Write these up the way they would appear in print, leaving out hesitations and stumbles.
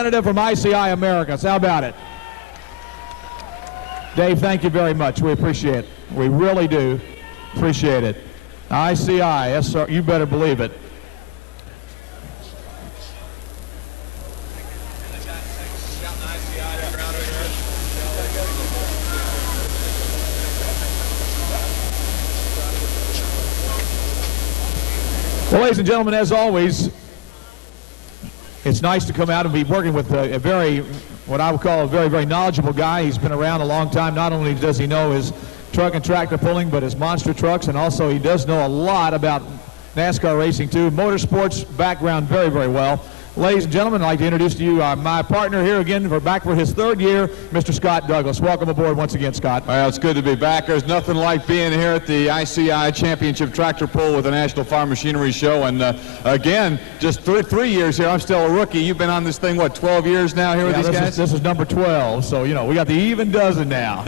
representative from ICI Americas. How about it? Dave, thank you very much. We appreciate it. We really do appreciate it. ICI, yes, sir. You better believe it. Well, ladies and gentlemen, as always, it's nice to come out and be working with a very, what I would call a very, very knowledgeable guy. He's been around a long time. Not only does he know his truck and tractor pulling, but his monster trucks, and also he does know a lot about NASCAR racing too. Motorsports background very, very well. Ladies and gentlemen, I'd like to introduce to you my partner here again, back for his third year, Mr. Scott Douglas. Welcome aboard once again, Scott. Well, it's good to be back. There's nothing like being here at the ICI Championship Tractor Pull with the National Farm Machinery Show. And again, just 3 years here. I'm still a rookie. You've been on this thing, what, 12 years now here with these guys? This is number 12, so, you know, we got the even dozen now.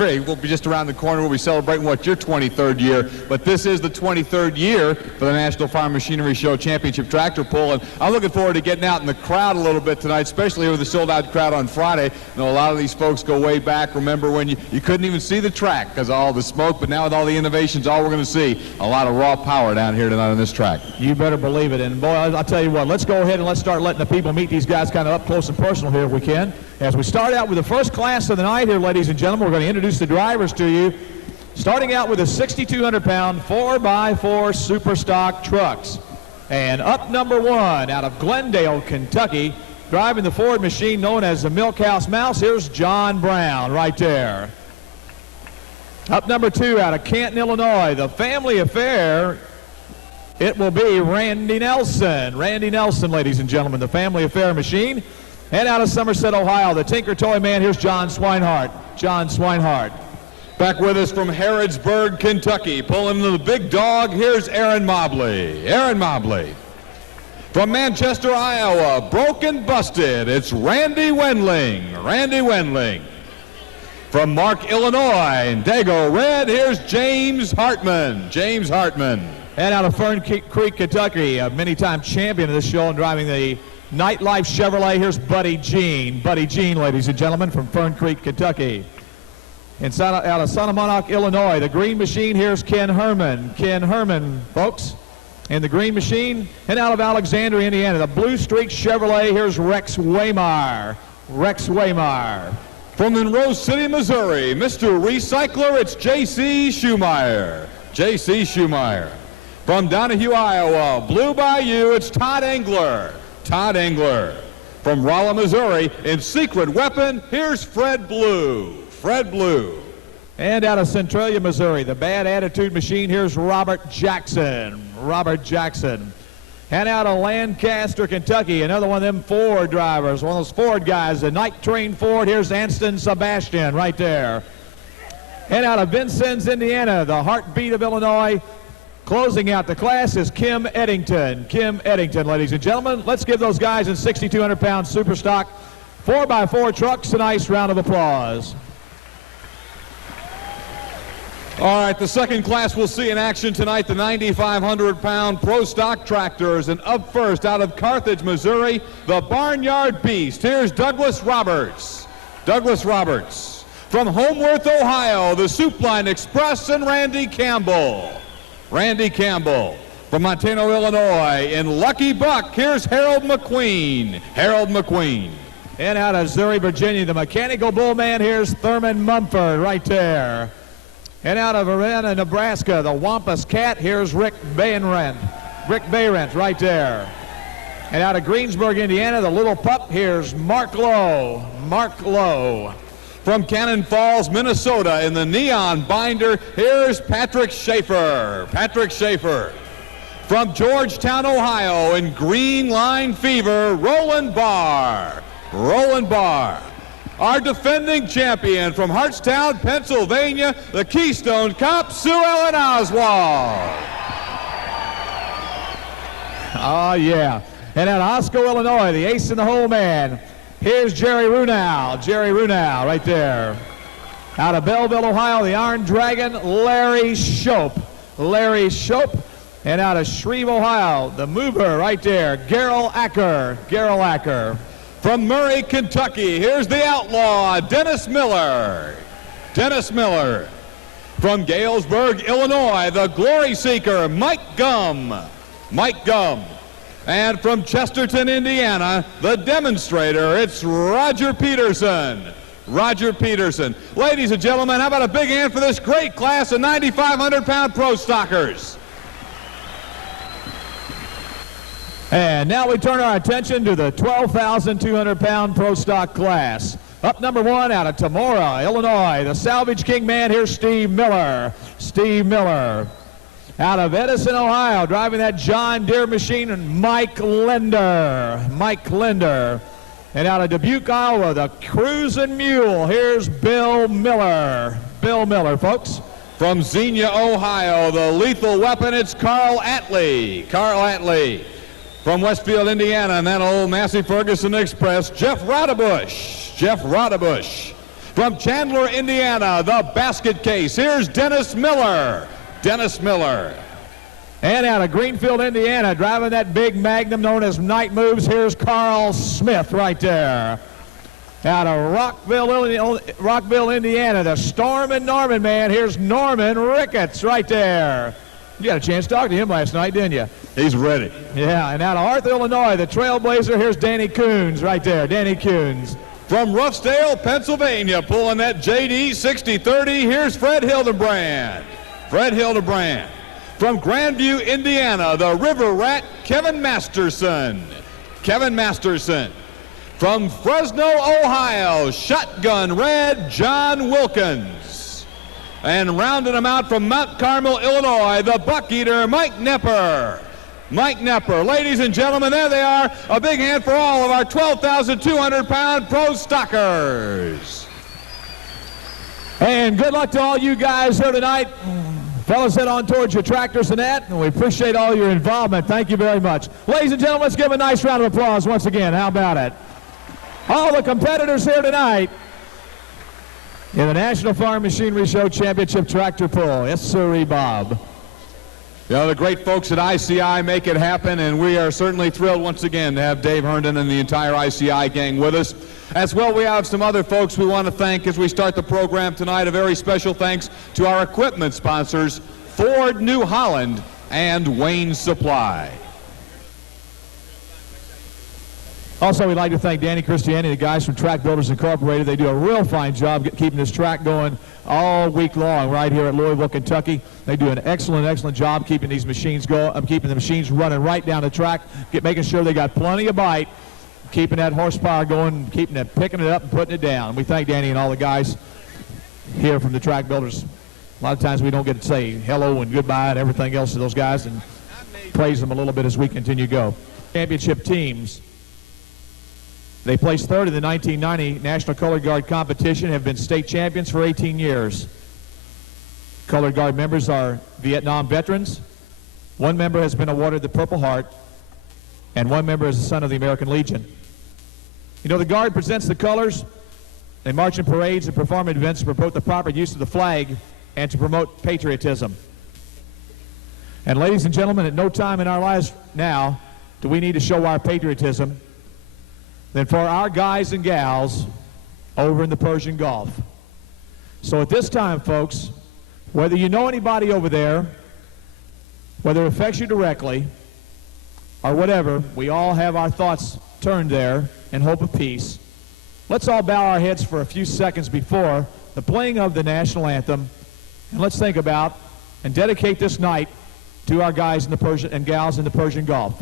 We'll be just around the corner. We'll be celebrating, what, your 23rd year. But this is the 23rd year for the National Farm Machinery Show Championship Tractor Pull. And I'm looking forward to getting out in the crowd a little bit tonight, especially with the sold-out crowd on Friday. You know, a lot of these folks go way back. Remember when you couldn't even see the track because of all the smoke, but now with all the innovations, all we're going to see, a lot of raw power down here tonight on this track. You better believe it. And boy, I'll tell you what, let's go ahead and let's start letting the people meet these guys kind of up close and personal here if we can. As we start out with the first class of the night here, ladies and gentlemen, we're going to introduce the drivers to you. Starting out with the 6,200-pound 4x4 super stock trucks. And up number 1 out of Glendale, Kentucky, driving the Ford machine known as the Milkhouse Mouse, here's John Brown right there. Up number 2 out of Canton, Illinois, the family affair, it will be Randy Nelson. Randy Nelson, ladies and gentlemen, the family affair machine. And out of Somerset, Ohio, the Tinker Toy Man, here's John Swinehart. John Swinehart. Back with us from Harrodsburg, Kentucky, pulling the big dog, here's Aaron Mobley. Aaron Mobley. From Manchester, Iowa, broken busted, it's Randy Wendling. Randy Wendling. From Mark, Illinois, Dago Red, here's James Hartman. James Hartman. And out of Fern Creek, Kentucky, a many-time champion of this show and driving the Nightlife Chevrolet, here's Buddy Jean. Buddy Jean, ladies and gentlemen, from Fern Creek, Kentucky. Out of Sonnemonok, Illinois, the green machine, here's Ken Herman. Ken Herman, folks, in the green machine. And out of Alexandria, Indiana, the Blue Streak Chevrolet, here's Rex Waymire. Rex Waymire. From Monroe City, Missouri, Mr. Recycler, it's J.C. Schumeyer. J.C. Schumeyer. From Donahue, Iowa, Blue Bayou, it's Todd Engler. Todd Engler. From Rolla, Missouri, in Secret Weapon, here's Fred Blue. Fred Blue. And out of Centralia, Missouri, the Bad Attitude Machine, here's Robert Jackson. Robert Jackson. And out of Lancaster, Kentucky, another one of them Ford drivers, one of those Ford guys, the Night Train Ford, here's Anston Sebastian right there. And out of Vincennes, Indiana, the Heartbeat of Illinois, closing out the class is Kim Eddington. Kim Eddington, ladies and gentlemen. Let's give those guys in 6,200-pound super stock 4x4 trucks a nice round of applause. All right, the second class we'll see in action tonight, the 9,500-pound Pro Stock Tractors. And up first, out of Carthage, Missouri, the Barnyard Beast. Here's Douglas Roberts. Douglas Roberts. From Homeworth, Ohio, the Soup Line Express and Randy Campbell. Randy Campbell. From Montano, Illinois, in Lucky Buck, here's Harold McQueen. Harold McQueen. And out of Surrey, Virginia, the Mechanical Bullman, here's Thurman Mumford right there. And out of Arena, Nebraska, the Wampus Cat, here's Rick Bayrent. Rick Bayrent right there. And out of Greensburg, Indiana, the Little Pup, here's Mark Lowe. Mark Lowe. From Cannon Falls, Minnesota, in the Neon Binder, here's Patrick Schaefer. Patrick Schaefer. From Georgetown, Ohio, in Green Line Fever, Roland Barr. Roland Barr. Our defending champion from Hartstown, Pennsylvania, the Keystone Cop, Sue Ellen Oswald. Oh, yeah. And at Osco, Illinois, the ace in the hole man, here's Jerry Runau. Jerry Runau right there. Out of Belleville, Ohio, the Iron Dragon, Larry Shope. Larry Shope. And out of Shreve, Ohio, the mover right there, Gerald Acker. Gerald Acker. From Murray, Kentucky, here's the outlaw, Dennis Miller. Dennis Miller. From Galesburg, Illinois, the glory seeker, Mike Gum. Mike Gum. And from Chesterton, Indiana, the demonstrator, it's Roger Peterson. Roger Peterson. Ladies and gentlemen, how about a big hand for this great class of 9,500-pound pro stockers? And now we turn our attention to the 12,200-pound pro stock class. Up number one out of Tamora, Illinois, the Salvage King man, here's Steve Miller. Steve Miller. Out of Edison, Ohio, driving that John Deere machine, Mike Linder. Mike Linder. And out of Dubuque, Iowa, the Cruisin' Mule, here's Bill Miller. Bill Miller, folks. From Xenia, Ohio, the lethal weapon, it's Carl Atlee. Carl Atlee. From Westfield, Indiana, and that old Massey Ferguson Express, Jeff Rodebush. Jeff Rodebush. From Chandler, Indiana, the basket case, here's Dennis Miller. Dennis Miller. And out of Greenfield, Indiana, driving that big Magnum known as Night Moves, here's Carl Smith right there. Out of Rockville, Indiana, the Storm and Norman man, here's Norman Ricketts right there. You had a chance to talk to him last night, didn't you? He's ready. Yeah, and out of Arthur, Illinois, the Trailblazer, here's Danny Coons right there, Danny Coons. From Ruffsdale, Pennsylvania, pulling that JD 6030, here's Fred Hildebrand. Fred Hildebrand. From Grandview, Indiana, the River Rat, Kevin Masterson. Kevin Masterson. From Fresno, Ohio, Shotgun Red, John Wilkins. And rounding them out from Mount Carmel, Illinois, the Buck Eater, Mike Nepper. Mike Nepper. Ladies and gentlemen, there they are. A big hand for all of our 12,200-pound pro stockers. And good luck to all you guys here tonight. Fellas, head on towards your tractors and that, and we appreciate all your involvement. Thank you very much. Ladies and gentlemen, let's give a nice round of applause once again. How about it? All the competitors here tonight in the National Farm Machinery Show Championship Tractor Pull. Yes, sirree, Bob. You know, the great folks at ICI make it happen, and we are certainly thrilled once again to have Dave Herndon and the entire ICI gang with us. As well, we have some other folks we want to thank as we start the program tonight. A very special thanks to our equipment sponsors, Ford New Holland and Wayne Supply. Also, we'd like to thank Danny Christiani, the guys from Track Builders Incorporated. They do a real fine job keeping this track going all week long right here at Louisville, Kentucky. They do an excellent job keeping these machines keeping the machines running right down the track, making sure they got plenty of bite, keeping that horsepower going, picking it up and putting it down. We thank Danny and all the guys here from the Track Builders. A lot of times we don't get to say hello and goodbye and everything else to those guys and praise them a little bit as we continue to go. Championship teams. They placed third in the 1990 National Color Guard competition, have been state champions for 18 years. Color Guard members are Vietnam veterans. One member has been awarded the Purple Heart, and one member is a son of the American Legion. You know, the Guard presents the colors. They march in parades and perform events to promote the proper use of the flag and to promote patriotism. And ladies and gentlemen, at no time in our lives now do we need to show our patriotism than for our guys and gals over in the Persian Gulf. So at this time, folks, whether you know anybody over there, whether it affects you directly or whatever, we all have our thoughts turned there in hope of peace. Let's all bow our heads for a few seconds before the playing of the national anthem, and let's think about and dedicate this night to our guys in the Persian and gals in the Persian Gulf.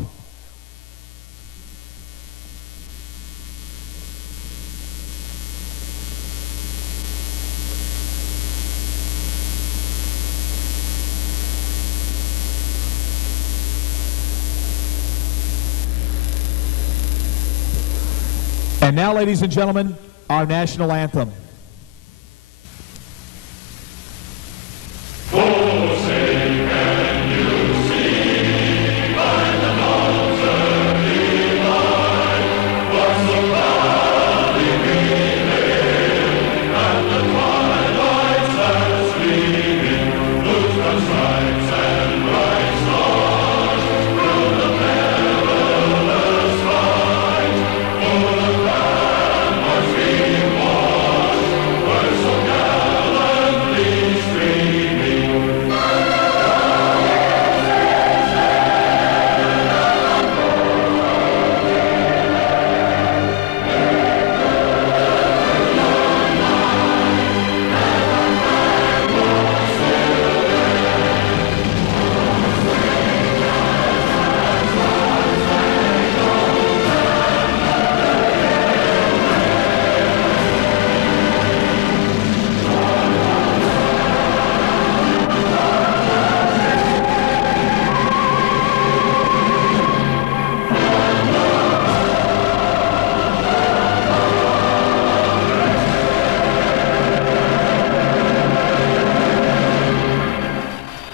And now, ladies and gentlemen, our national anthem.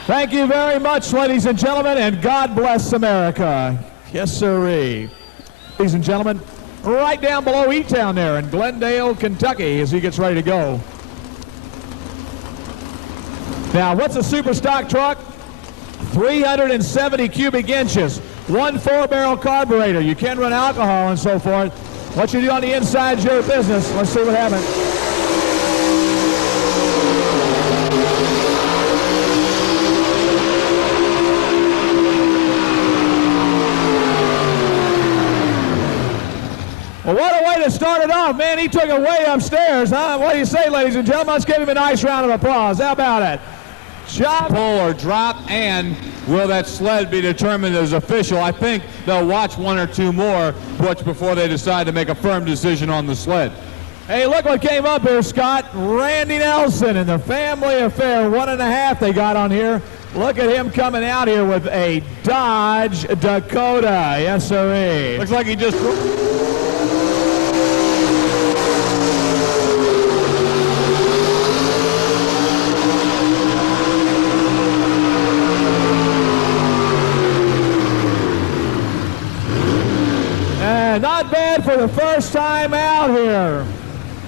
Thank you very much, ladies and gentlemen, and God bless America. Yes, sirree. Ladies and gentlemen, right down below E-Town there in Glendale, Kentucky, as he gets ready to go. Now, what's a super stock truck? 370 cubic inches, one 4-barrel carburetor. You can run alcohol and so forth. What you do on the inside is your business. Let's see what happens. Well, what a way to start it off, man. He took it way upstairs, huh? What do you say, ladies and gentlemen? Let's give him a nice round of applause. How about it? Pull or drop, and will that sled be determined as official? I think they'll watch one or two more before they decide to make a firm decision on the sled. Hey, look what came up here, Scott. Randy Nelson and the family affair, 1.5 they got on here. Look at him coming out here with a Dodge Dakota. Yes, sirree. Looks like he just... Not bad for the first time out here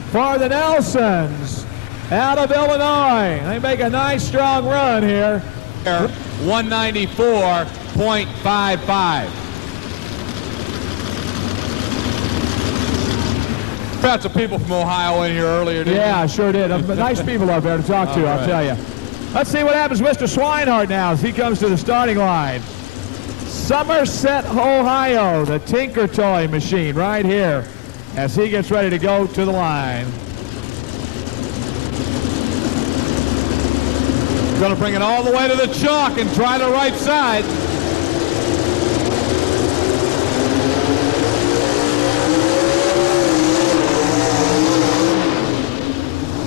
for the Nelsons out of Illinois. They make a nice strong run here. 194.55. Got some people from Ohio in here earlier, didn't Yeah, I sure did. Nice people up there to talk to, I'll tell you. Let's see what happens to Mr. Swinehart now as he comes to the starting line. Somerset, Ohio, the Tinker Toy machine right here as he gets ready to go to the line. Going to bring it all the way to the chalk and try the right side.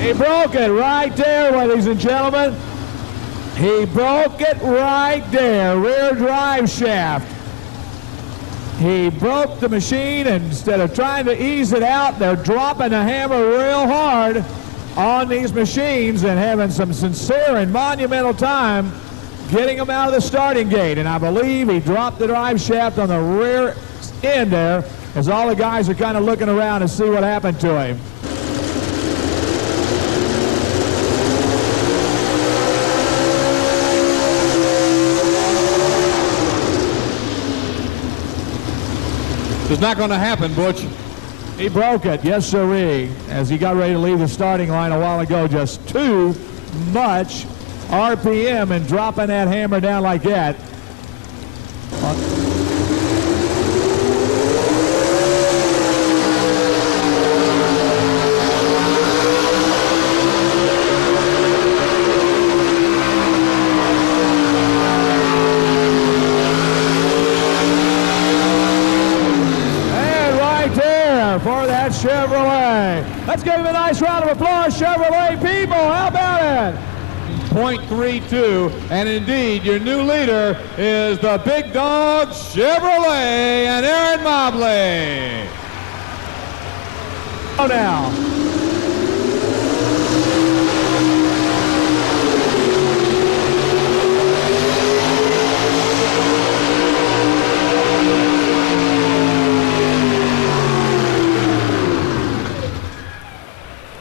He broke it right there, ladies and gentlemen. He broke it right there, rear drive shaft. He broke the machine, and instead of trying to ease it out, they're dropping the hammer real hard on these machines and having some sincere and monumental time getting them out of the starting gate. And I believe he dropped the drive shaft on the rear end there as all the guys are kind of looking around to see what happened to him. It's not going to happen, Butch. He broke it, yes sirree, as he got ready to leave the starting line a while ago. Just too much RPM and dropping that hammer down like that. For that Chevrolet. Let's give him a nice round of applause, Chevrolet people. How about it? 0.32, and indeed your new leader is the big dog Chevrolet and Aaron Mobley. Oh, now.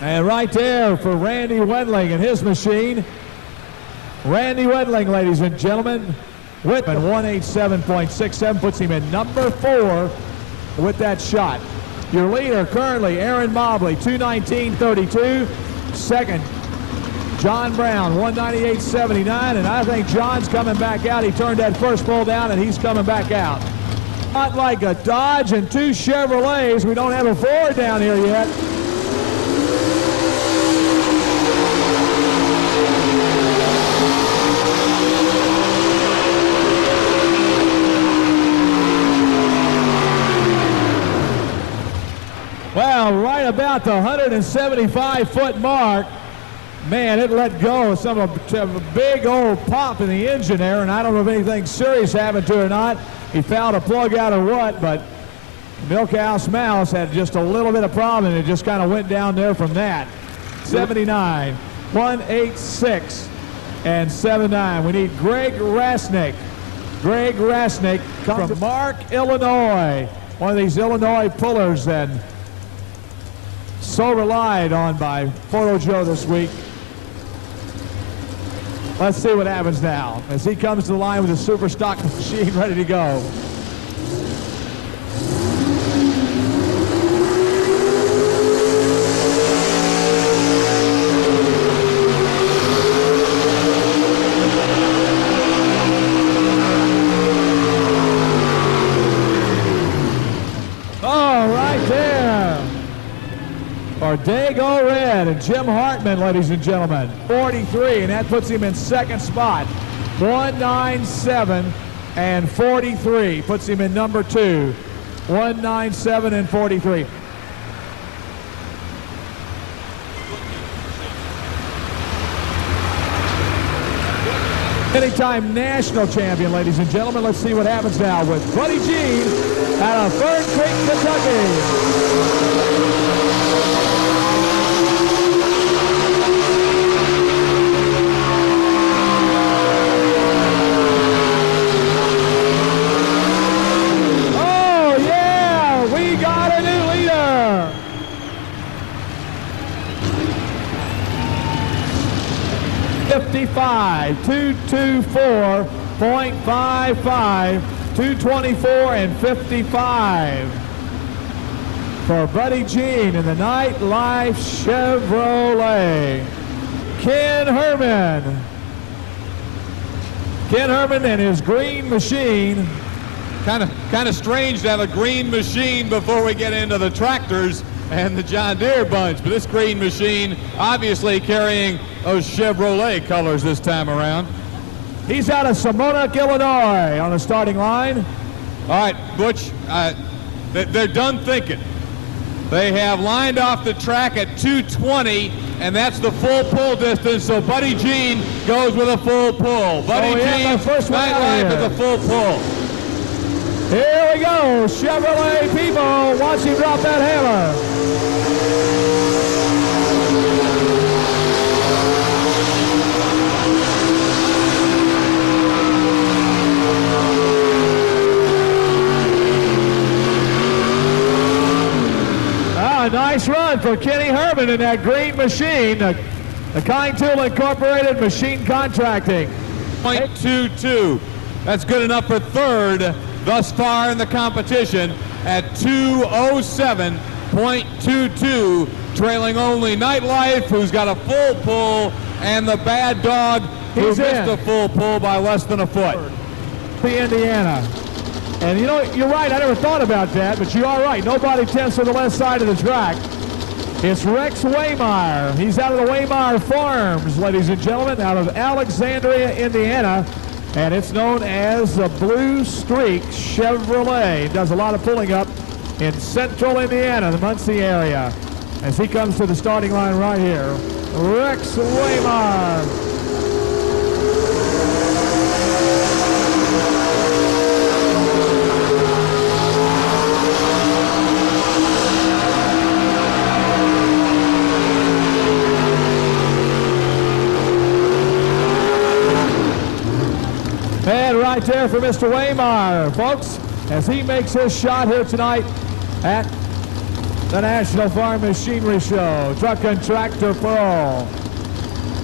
And right there for Randy Wendling and his machine. Randy Wendling, ladies and gentlemen, Whitman 187.67 puts him in number 4 with that shot. Your leader currently, Aaron Mobley, 219.32. Second, John Brown, 198.79, and I think John's coming back out. He turned that first pull down, and he's coming back out. Not like a Dodge and 2 Chevrolets. We don't have a Ford down here yet. Well, right about the 175-foot mark, man, it let go some of a big old pop in the engine there, and I don't know if anything serious happened to it or not. He fouled a plug out or what, but Milkhouse Mouse had just a little bit of problem, and it just kind of went down there from that. 79, 186. and 7-9. We need Greg Rasnick. Greg Rasnick comes from Mark, Illinois. One of these Illinois pullers and so relied on by Photo Joe this week. Let's see what happens now as he comes to the line with a super stock machine ready to go. Dago Red and Jim Hartman, ladies and gentlemen, 43, and that puts him in second spot. 197 and 43 puts him in number 2. 197 and 43. Anytime national champion, ladies and gentlemen. Let's see what happens now with Buddy Jean out of Fern Creek, Kentucky. .55, 224.55, 224 and 55 for Buddy Jean in the Nightlife Chevrolet. Ken Herman. Ken Herman and his green machine. Kind of strange to have a green machine before we get into the tractors and the John Deere bunch, but this green machine obviously carrying those Chevrolet colors this time around. He's out of Semonok, Illinois on the starting line. All right, Butch, they're done thinking. They have lined off the track at 220, and that's the full pull distance, so Buddy Jean goes with a full pull. Buddy Jean, first Nightlife with a full pull. Here we go, Chevrolet people, watch him drop that hammer. A nice run for Kenny Herman in that green machine, the Kind Tool Incorporated Machine Contracting. .22. That's good enough for third thus far in the competition at 2:07.22, trailing only Nightlife, who's got a full pull, and the Bad Dog, who missed a full pull by less than a foot. Indiana. And you know, you're right, I never thought about that, but you are right. Nobody tends to the left side of the track. It's Rex Waymeyer. He's out of the Waymeyer Farms, ladies and gentlemen, out of Alexandria, Indiana. And it's known as the Blue Streak Chevrolet. He does a lot of pulling up in central Indiana, the Muncie area. As he comes to the starting line right here, Rex Waymeyer. And right there for Mr. Waymeyer, folks, as he makes his shot here tonight at the National Farm Machinery Show. Truck and Tractor Pro.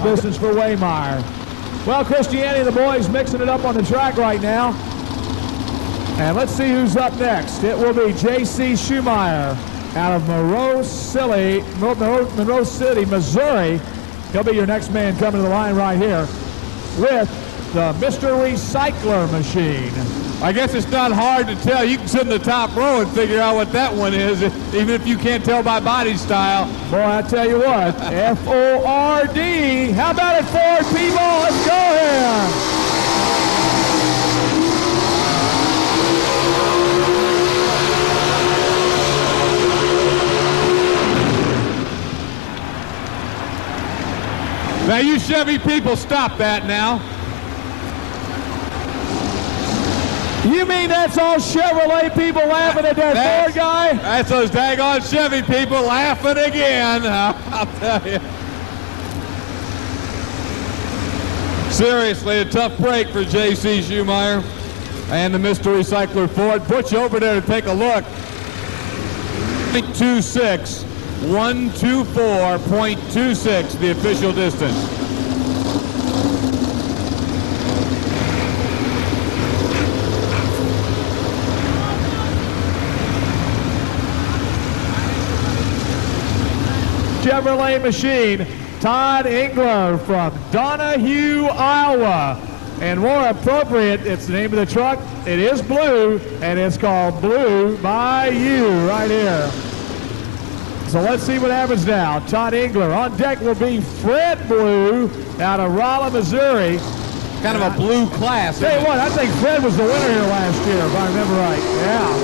Business for Waymeyer. Well, Christianity, the boys mixing it up on the track right now. And let's see who's up next. It will be J.C. Schumeyer out of Monroe City, Missouri. He'll be your next man coming to the line right here with the Mr. Recycler machine. I guess it's not hard to tell. You can sit in the top row and figure out what that one is, even if you can't tell by body style. Boy, I tell you what, F-O-R-D. How about it, Ford people? Let's go here. Now, you Chevy people, stop that now. You mean that's all Chevrolet people laughing at that Ford guy? That's those daggone Chevy people laughing again, I'll tell you. Seriously, a tough break for J.C. Schumacher and the Mr. Recycler Ford. Butch over there to take a look. 1.26, 124.26, the official distance. Chevrolet machine, Todd Engler from Donahue, Iowa. And more appropriate, it's the name of the truck. It is blue, and it's called Blue by You right here. So let's see what happens now. Todd Engler. On deck will be Fred Blue out of Rolla, Missouri. Kind of a blue class. Tell you what, I think Fred was the winner here last year, if I remember right. Yeah.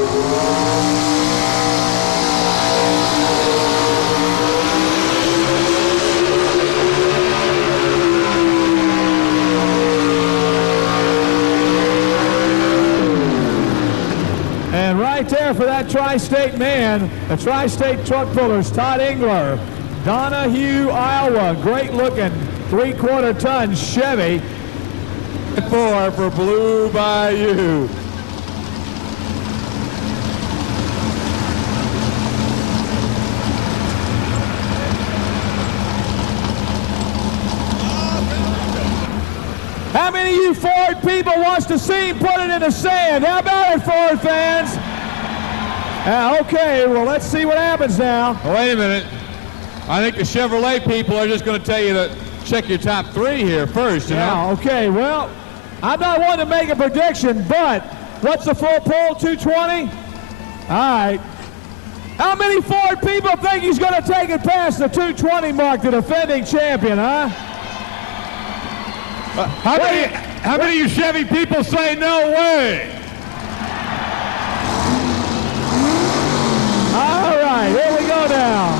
And right there for that Tri-State man, the Tri-State truck pullers, Todd Engler, Donahue, Iowa. Great looking 3/4 ton Chevy. 4 for Blue by You. How many of you Ford people wants to see him put it in the sand? How about it, Ford fans? Okay, well, let's see what happens now. Wait a minute. I think the Chevrolet people are just going to tell you to check your top 3 here first, you know? Okay, well, I'm not one to make a prediction, but what's the full pull, 220? All right. How many Ford people think he's going to take it past the 220 mark, the defending champion, huh? How many of you Chevy people say no way? All right, here we go now.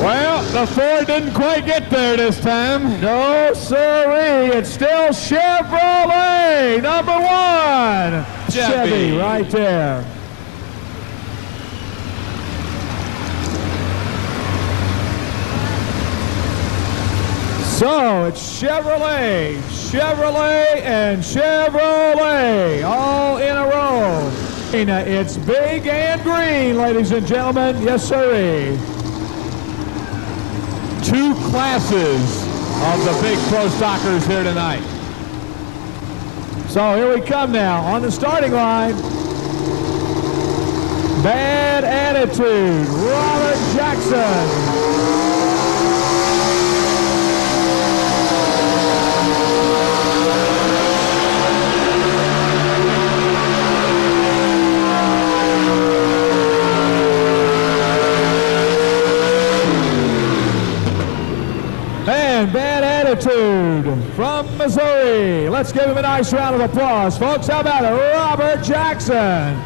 Well, the Ford didn't quite get there this time. No, sirree. It's still Chevrolet, number 1. Chevy right there. So it's Chevrolet, Chevrolet, and Chevrolet all in a row. It's big and green, ladies and gentlemen. Yes, sirree. 2 classes of the big pro stockers here tonight. So here we come now on the starting line. Bad Attitude, Robert Jackson. And Bad Attitude from Missouri. Let's give him a nice round of applause, folks. How about it? Robert Jackson.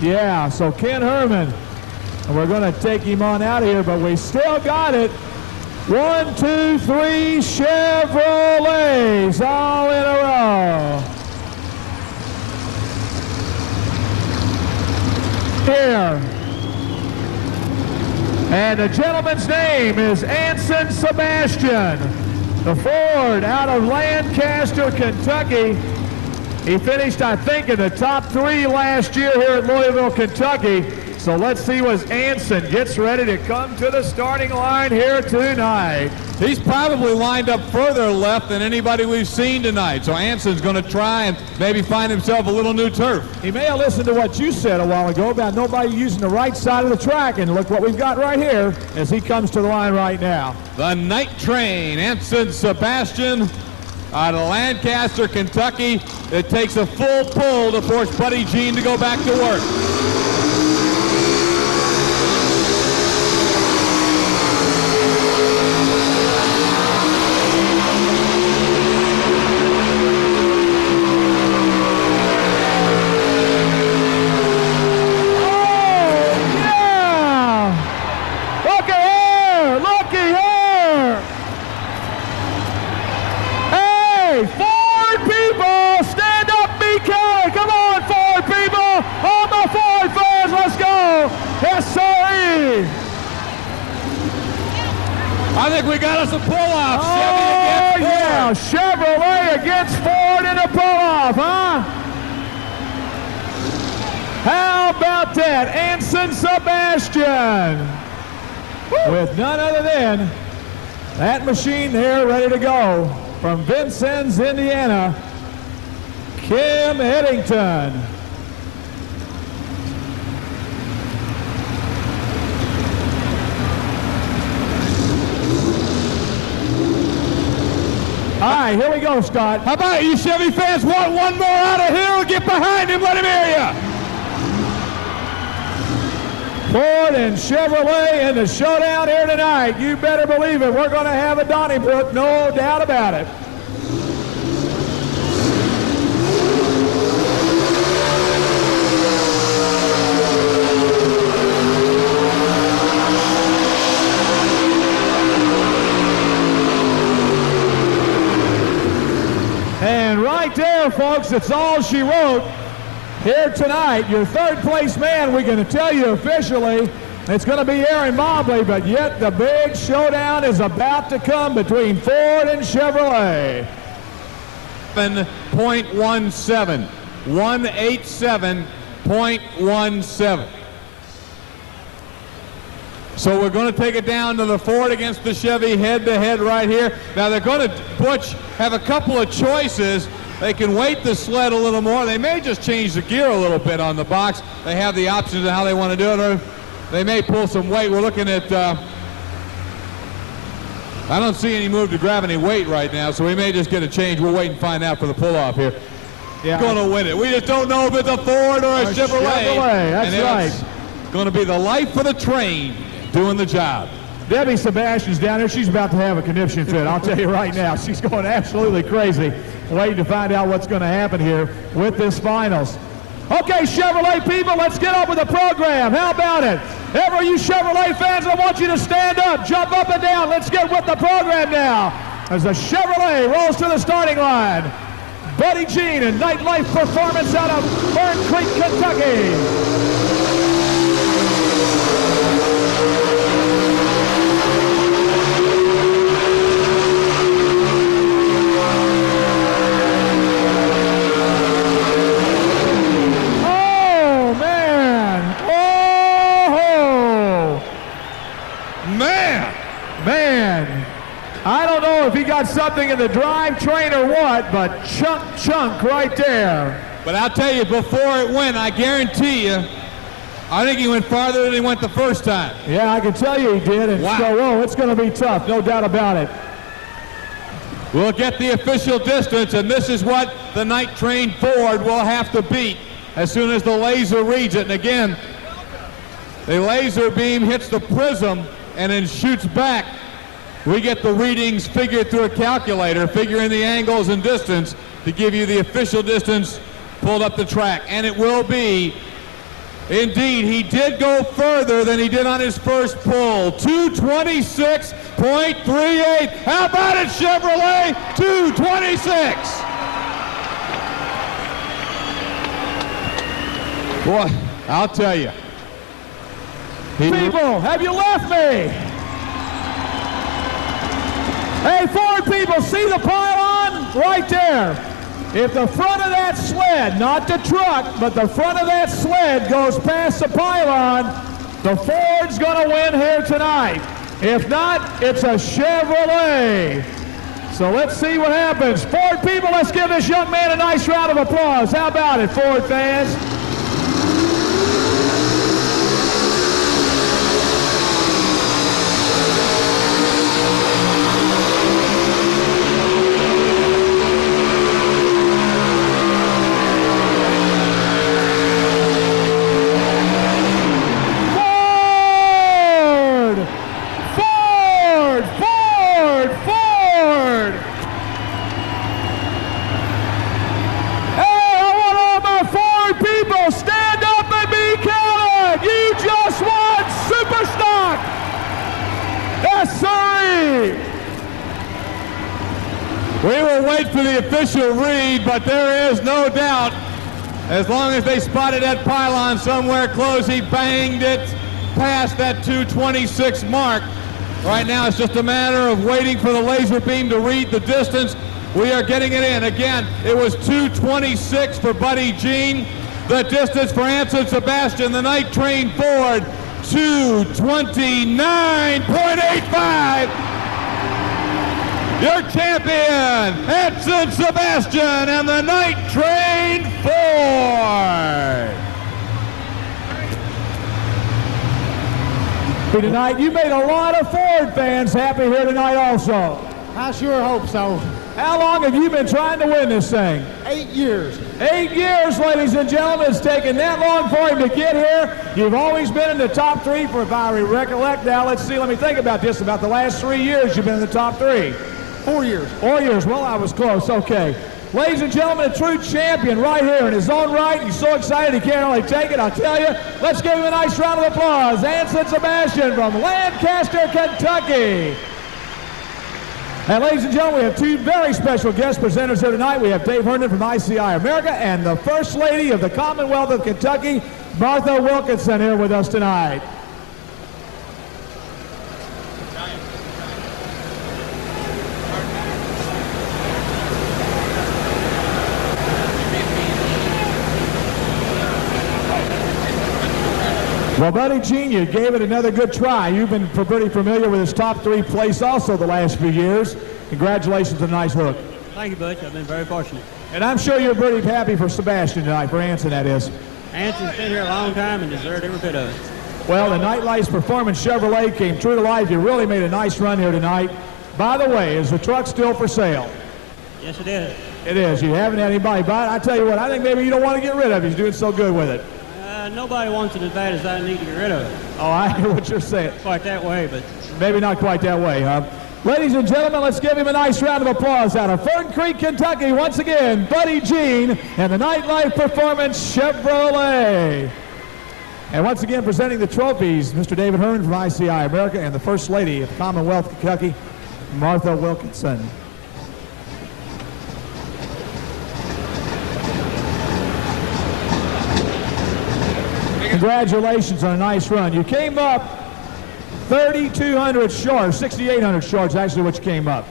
Yeah, so Ken Herman. And we're going to take him on out of here, but we still got it. 1, 2, 3 Chevrolets all in a row. Here. And the gentleman's name is Anson Sebastian. The Ford out of Lancaster, Kentucky. He finished, I think, in the top 3 last year here at Louisville, Kentucky. So let's see what Anson gets ready to come to the starting line here tonight. He's probably lined up further left than anybody we've seen tonight. So Anson's going to try and maybe find himself a little new turf. He may have listened to what you said a while ago about nobody using the right side of the track. And look what we've got right here as he comes to the line right now. The night train, Anson Sebastian out of Lancaster, Kentucky. It takes a full pull to force Buddy Jean to go back to work. Yes, sir. I think we got us a pull-off. Oh, yeah. Chevrolet against Ford in a pull-off, huh? How about that? Anson Sebastian. With none other than that machine there ready to go from Vincennes, Indiana, Kim Eddington. All right, here we go, Scott. How about you Chevy fans want one more out of here? Get behind him, let him hear you. Ford and Chevrolet in the showdown here tonight. You better believe it. We're going to have a Donnybrook, no doubt about it. And right there, folks, it's all she wrote. Here tonight, your third place man, we're going to tell you officially, it's going to be Aaron Mobley, but yet the big showdown is about to come between Ford and Chevrolet. 187. 187.17. So we're going to take it down to the Ford against the Chevy head-to-head right here. Now they're going to, Butch, have a couple of choices. They can weight the sled a little more. They may just change the gear a little bit on the box. They have the options of how they want to do it, or they may pull some weight. We're looking at, I don't see any move to grab any weight right now, so we may just get a change. We'll wait and find out for the pull-off here. Yeah. Going to win it. We just don't know if it's a Ford or a Chevrolet. That's right. It's going to be the life of the train doing the job. Debbie Sebastian's down there. She's about to have a conniption fit. I'll tell you right now. She's going absolutely crazy, waiting to find out what's going to happen here with this finals. Okay, Chevrolet people, let's get up with the program. How about it? Ever you Chevrolet fans, I want you to stand up, jump up and down. Let's get with the program now. As the Chevrolet rolls to the starting line. Buddy Jean and Nightlife Performance out of Fern Creek, Kentucky. I don't know if he got something in the drivetrain or what, but chunk right there. But I'll tell you, before it went, I guarantee you, I think he went farther than he went the first time. Yeah, I can tell you he did. And wow. So, it's going to be tough, no doubt about it. We'll get the official distance, and this is what the night train Ford will have to beat as soon as the laser reads it. And again, the laser beam hits the prism and then shoots back. We get the readings figured through a calculator, figuring the angles and distance to give you the official distance pulled up the track. And it will be, indeed, he did go further than he did on his first pull. 226.38. How about it, Chevrolet? 226. Boy, I'll tell you. People, have you left me? Hey, Ford people, see the pylon? Right there. If the front of that sled, not the truck, but the front of that sled goes past the pylon, the Ford's going to win here tonight. If not, it's a Chevrolet. So let's see what happens. Ford people, let's give this young man a nice round of applause. How about it, Ford fans? We will wait for the official read, but there is no doubt, as long as they spotted that pylon somewhere close, he banged it past that 2:26 mark. Right now it's just a matter of waiting for the laser beam to read the distance. We are getting it in. Again, it was 2:26 for Buddy Jean. The distance for Anson Sebastian, the night train Ford, 2:29.85. Your champion, Anson Sebastian, and the night train Ford. Tonight, you made a lot of Ford fans happy here tonight also. I sure hope so. How long have you been trying to win this thing? 8 years. 8 years, ladies and gentlemen. It's taken that long for him to get here. You've always been in the top 3 for, if I recollect now, let's see, let me think about this. About the last 3 years, you've been in the top 3. 4 years. 4 years. Well, I was close. Okay. Ladies and gentlemen, a true champion right here in his own right. He's so excited he can't only take it, I'll tell you. Let's give him a nice round of applause. Anson Sebastian from Lancaster, Kentucky. And ladies and gentlemen, we have 2 very special guest presenters here tonight. We have Dave Herndon from ICI America and the First Lady of the Commonwealth of Kentucky, Martha Wilkinson, here with us tonight. Well, Buddy Jean, you gave it another good try. You've been pretty familiar with his top 3 place also the last few years. Congratulations on a nice hook. Thank you, Butch. I've been very fortunate. And I'm sure you're pretty happy for Sebastian tonight, for Anson, that is. Anson's been here a long time and deserved every bit of it. Well, the Nightlights Performance Chevrolet came true to life. You really made a nice run here tonight. By the way, is the truck still for sale? Yes, it is. It is. You haven't had anybody buy it. I tell you what, I think maybe you don't want to get rid of it. He's doing so good with it. Nobody wants it as bad as I need to get rid of it. Oh, I hear what you're saying. Quite that way, but... Maybe not quite that way, huh? Ladies and gentlemen, let's give him a nice round of applause out of Fern Creek, Kentucky. Once again, Buddy Jean and the Nightlife Performance Chevrolet. And once again, presenting the trophies, Mr. David Hearn from ICI America and the First Lady of Commonwealth, Kentucky, Martha Wilkinson. Congratulations on a nice run. You came up 3,200 short, 6,800 short is actually what you came up.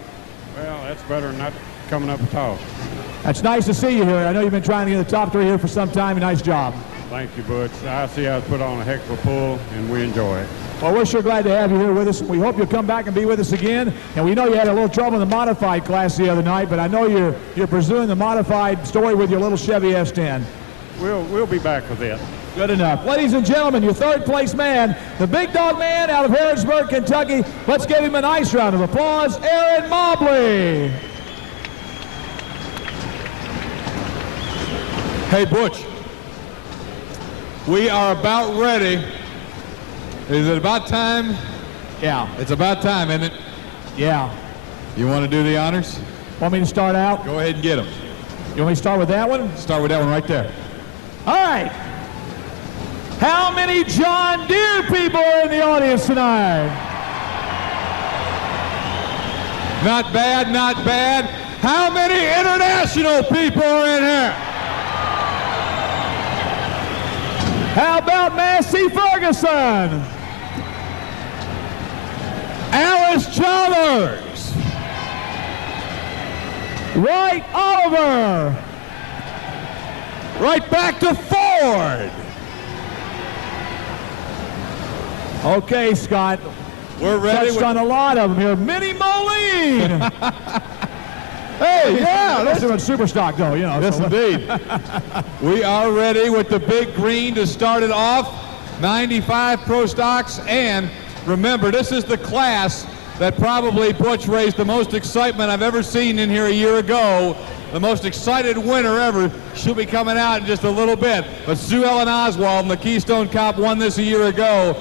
Well, that's better than not coming up at all. That's nice to see you here. I know you've been trying to get in the top 3 here for some time. Nice job. Thank you, Butch. I see I put on a heck of a pull, and we enjoy it. Well, we're sure glad to have you here with us. We hope you'll come back and be with us again. And we know you had a little trouble in the modified class the other night, but I know you're pursuing the modified story with your little Chevy S10. We'll be back with it. Good enough. Ladies and gentlemen, your 3rd place man, the big dog man out of Harrisburg, Kentucky. Let's give him a nice round of applause, Aaron Mobley. Hey, Butch, we are about ready. Is it about time? Yeah. It's about time, isn't it? Yeah. You want to do the honors? Want me to start out? Go ahead and get them. You want me to start with that one? Start with that one right there. All right. How many John Deere people are in the audience tonight? Not bad, not bad. How many international people are in here? How about Massey Ferguson? Alice Chalmers. Wright Oliver. Right back to Ford. Okay, Scott. We're ready. Touched on a lot of them here. Minnie Moline. Hey, yeah. This is a super stock, though, you know. Yes, indeed. We are ready with the big green to start it off. 95 Pro Stocks. And remember, this is the class that probably, Butch, raised the most excitement I've ever seen in here a year ago. The most excited winner ever. She'll be coming out in just a little bit. But Sue Ellen Oswald and the Keystone Cop won this a year ago.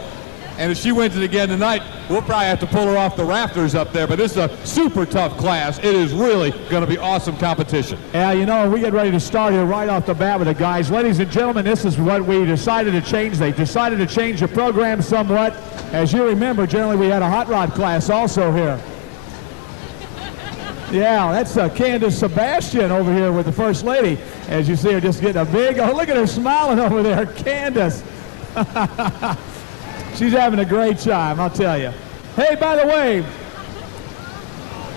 And if she wins it again tonight, we'll probably have to pull her off the rafters up there. But this is a super tough class. It is really going to be awesome competition. Yeah, you know, we get ready to start here right off the bat with the guys. Ladies and gentlemen, this is what we decided to change. They decided to change the program somewhat. As you remember, generally we had a hot rod class also here. Yeah, that's Candace Sebastian over here with the First Lady. As you see her just getting a big, oh, look at her smiling over there, Candace. She's having a great time, I'll tell you. Hey, by the way,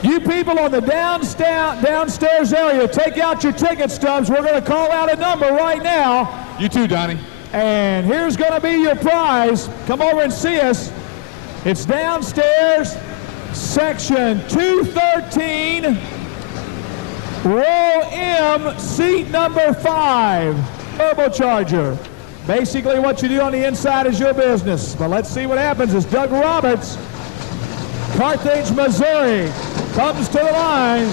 you people on the downstairs area, take out your ticket stubs. We're going to call out a number right now. You too, Donnie. And here's going to be your prize. Come over and see us. It's downstairs, section 213, row M, seat number 5, turbocharger. Basically what you do on the inside is your business. But let's see what happens as Doug Roberts, Carthage, Missouri, comes to the line.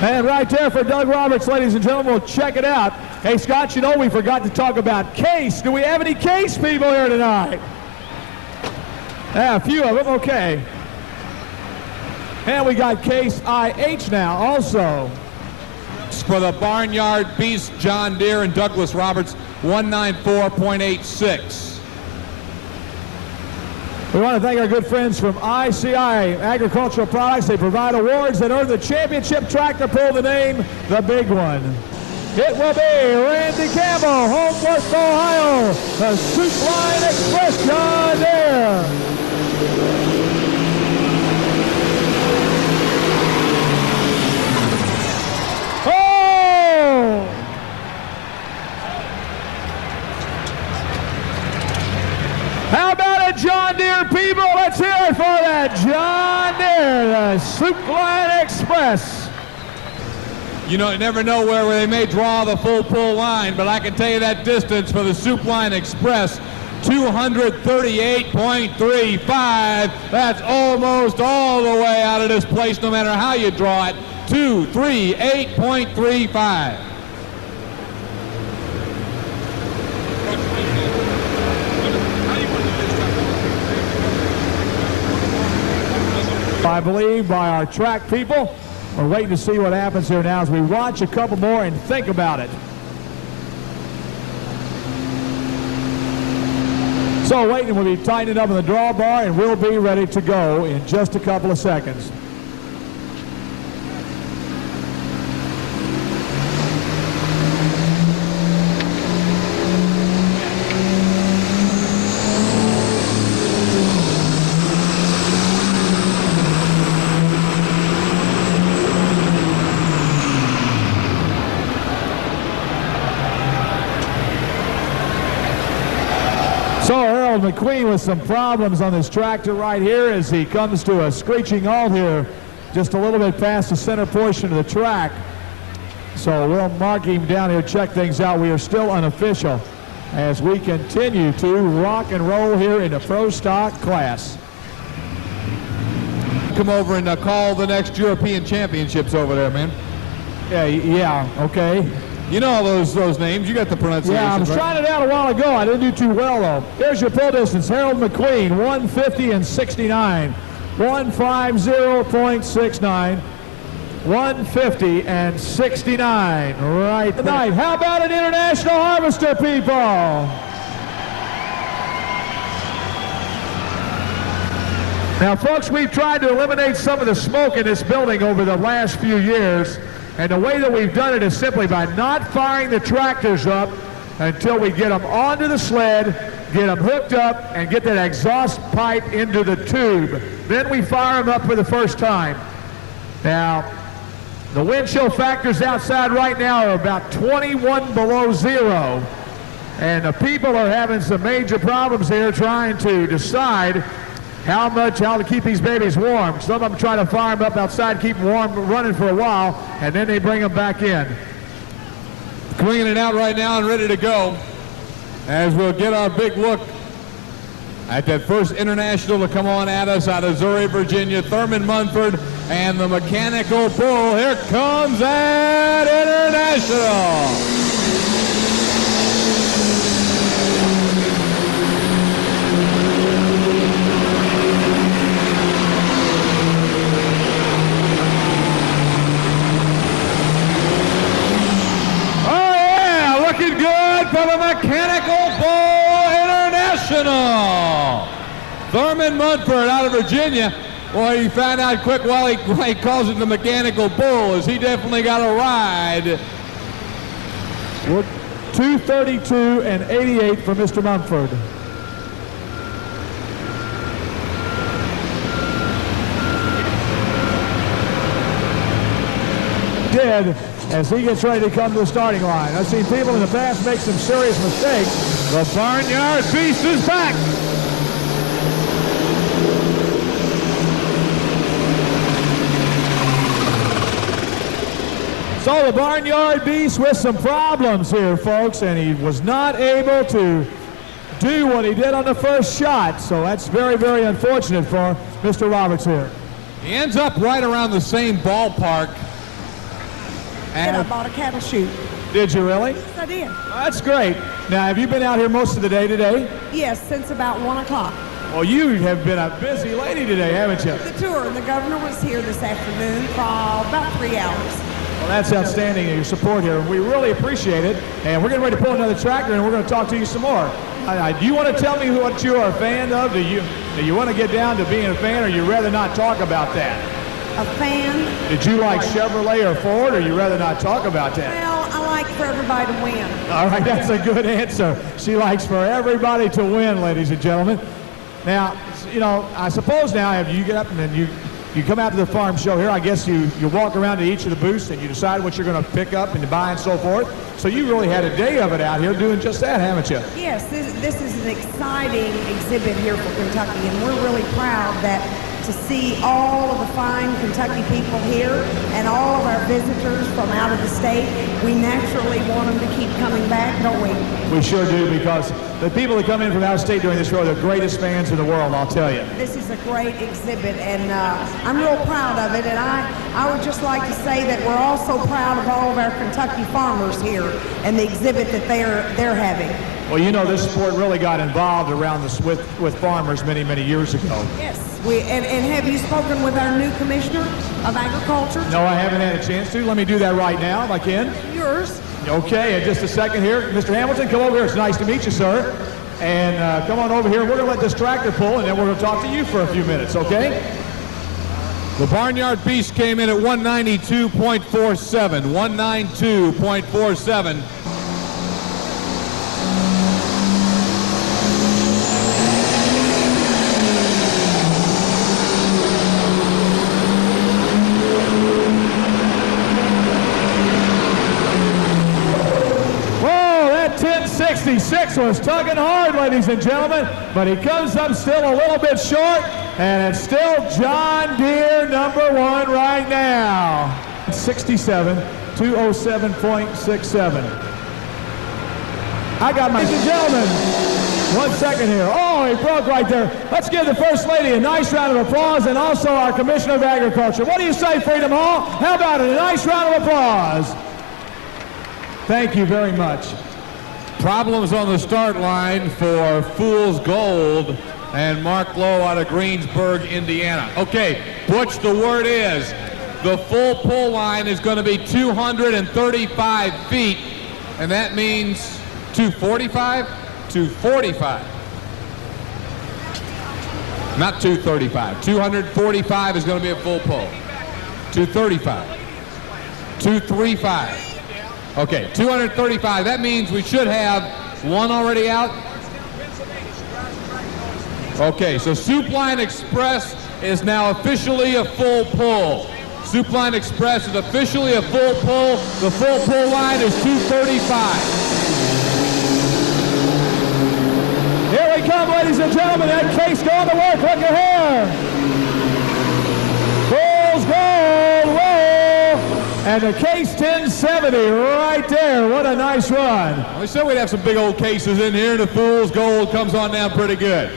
And right there for Doug Roberts, ladies and gentlemen, we'll check it out. Hey, Scott, you know we forgot to talk about case. Do we have any case people here tonight? Yeah, a few of them, okay. And we got case IH now also. For the Barnyard Beast, John Deere and Douglas Roberts, 194.86. We want to thank our good friends from ICI Agricultural Products. They provide awards that earn the championship tractor pull the name, the big one. It will be Randy Campbell, Homeworth, Ohio, the Soup Line Express, John Deere. How about it, John Deere people? Let's hear it for that John Deere, the Soup Line Express. You know, you never know where they may draw the full pull line, but I can tell you that distance for the Soup Line Express, 238.35. That's almost all the way out of this place, no matter how you draw it. 238.35. I believe by our track people. We're waiting to see what happens here now as we watch a couple more and think about it. So waiting, we'll be tightening up in the drawbar and we'll be ready to go in just a couple of seconds. So Harold McQueen with some problems on this tractor right here as he comes to a screeching halt here just a little bit past the center portion of the track. So we'll mark him down here, check things out. We are still unofficial as we continue to rock and roll here in the Pro Stock class. Come over and call the next European Championships over there, man. Yeah, okay. You know all those names. You got the pronunciation. Yeah, I was trying it out a while ago. I didn't do too well, though. Here's your pull distance. Harold McQueen, 150 and 69. 150.69. 150 and 69 right tonight. How about an International Harvester, people? Now, folks, we've tried to eliminate some of the smoke in this building over the last few years. And the way that we've done it is simply by not firing the tractors up until we get them onto the sled, get them hooked up, and get that exhaust pipe into the tube. Then we fire them up for the first time. Now, the wind chill factors outside right now are about 21 below zero. And the people are having some major problems here trying to decide how to keep these babies warm. Some of them try to fire them up outside, keep them warm, running for a while, and then they bring them back in. Cleaning it out right now and ready to go as we'll get our big look at that first international to come on at us out of Missouri, Virginia, Thurman Munford and the Mechanical Bull. Here comes that international. For the Mechanical Bull International. Thurman Munford out of Virginia Well, he found out quick why he calls it the mechanical bull, is he definitely got a ride. We're 2:32 and 88 for Mr. Mumford. Did as he gets ready to come to the starting line. I've seen people in the past make some serious mistakes. The Barnyard Beast is back. So the Barnyard Beast with some problems here, folks, and he was not able to do what he did on the first shot. So that's very, very unfortunate for Mr. Roberts here. He ends up right around the same ballpark. And I bought a cattle chute. Did you really? Yes, I did. That's great. Now, have you been out here most of the day today? Yes, since about 1 o'clock. Well, you have been a busy lady today, haven't you? The tour, the governor was here this afternoon for about 3 hours. Well, that's outstanding, your support here. We really appreciate it. And we're getting ready to pull another tractor, and we're going to talk to you some more. Do you want to tell me what you are a fan of? Do you want to get down to being a fan, or you rather not talk about that? A fan? Did you like Chevrolet or Ford, or you rather not talk about that? Well, I like for everybody to win. All right, that's a good answer. She likes for everybody to win, ladies and gentlemen. Now, you know, I suppose now after you get up and then you come out to the farm show here, I guess you walk around to each of the booths and you decide what you're going to pick up and to buy and so forth. So you really had a day of it out here doing just that, haven't you? Yes, this is an exciting exhibit here for Kentucky, and we're really proud that to see all of the fine Kentucky people here and all of our visitors from out of the state. We naturally want them to keep coming back, don't we? We sure do, because the people that come in from out of state during this show are the greatest fans in the world, I'll tell you. This is a great exhibit, and I'm real proud of it, and I would just like to say that we're also proud of all of our Kentucky farmers here and the exhibit that they're having. Well, you know, this sport really got involved around this with farmers many, many years ago. Yes. And have you spoken with our new commissioner of agriculture? No, I haven't had a chance to. Let me do that right now, if I can. Yours. Okay, in just a second here. Mr. Hamilton, come over here. It's nice to meet you, sir. And come on over here. We're going to let this tractor pull, and then we're going to talk to you for a few minutes, okay? The Barnyard Beast came in at 192.47. 192.47. Whoa, that 1066 was tugging hard, ladies and gentlemen, but he comes up still a little bit short, and it's still John Deere #1 right now. 67, 207.67. I got my, ladies and gentlemen, 1 second here. Oh, he broke right there. Let's give the First Lady a nice round of applause, and also our Commissioner of Agriculture. What do you say, Freedom Hall? How about it? A nice round of applause. Thank you very much. Problems on the start line for Fool's Gold and Mark Lowe out of Greensburg, Indiana. Okay, Butch, the word is the full pull line is going to be 235 feet, and that means 245? 245. Not 235. 245 is going to be a full pull. 235. 235. Okay, 235. That means we should have one already out. Okay, so Soup Line Express is now officially a full pull. Soup Line Express is officially a full pull. The full pull line is 235. Here we come, ladies and gentlemen. That case going to work. Look at here. Fool's Gold, whoa. And the case 1070 right there. What a nice run. We said we'd have some big old cases in here, and the Fool's Gold comes on down pretty good.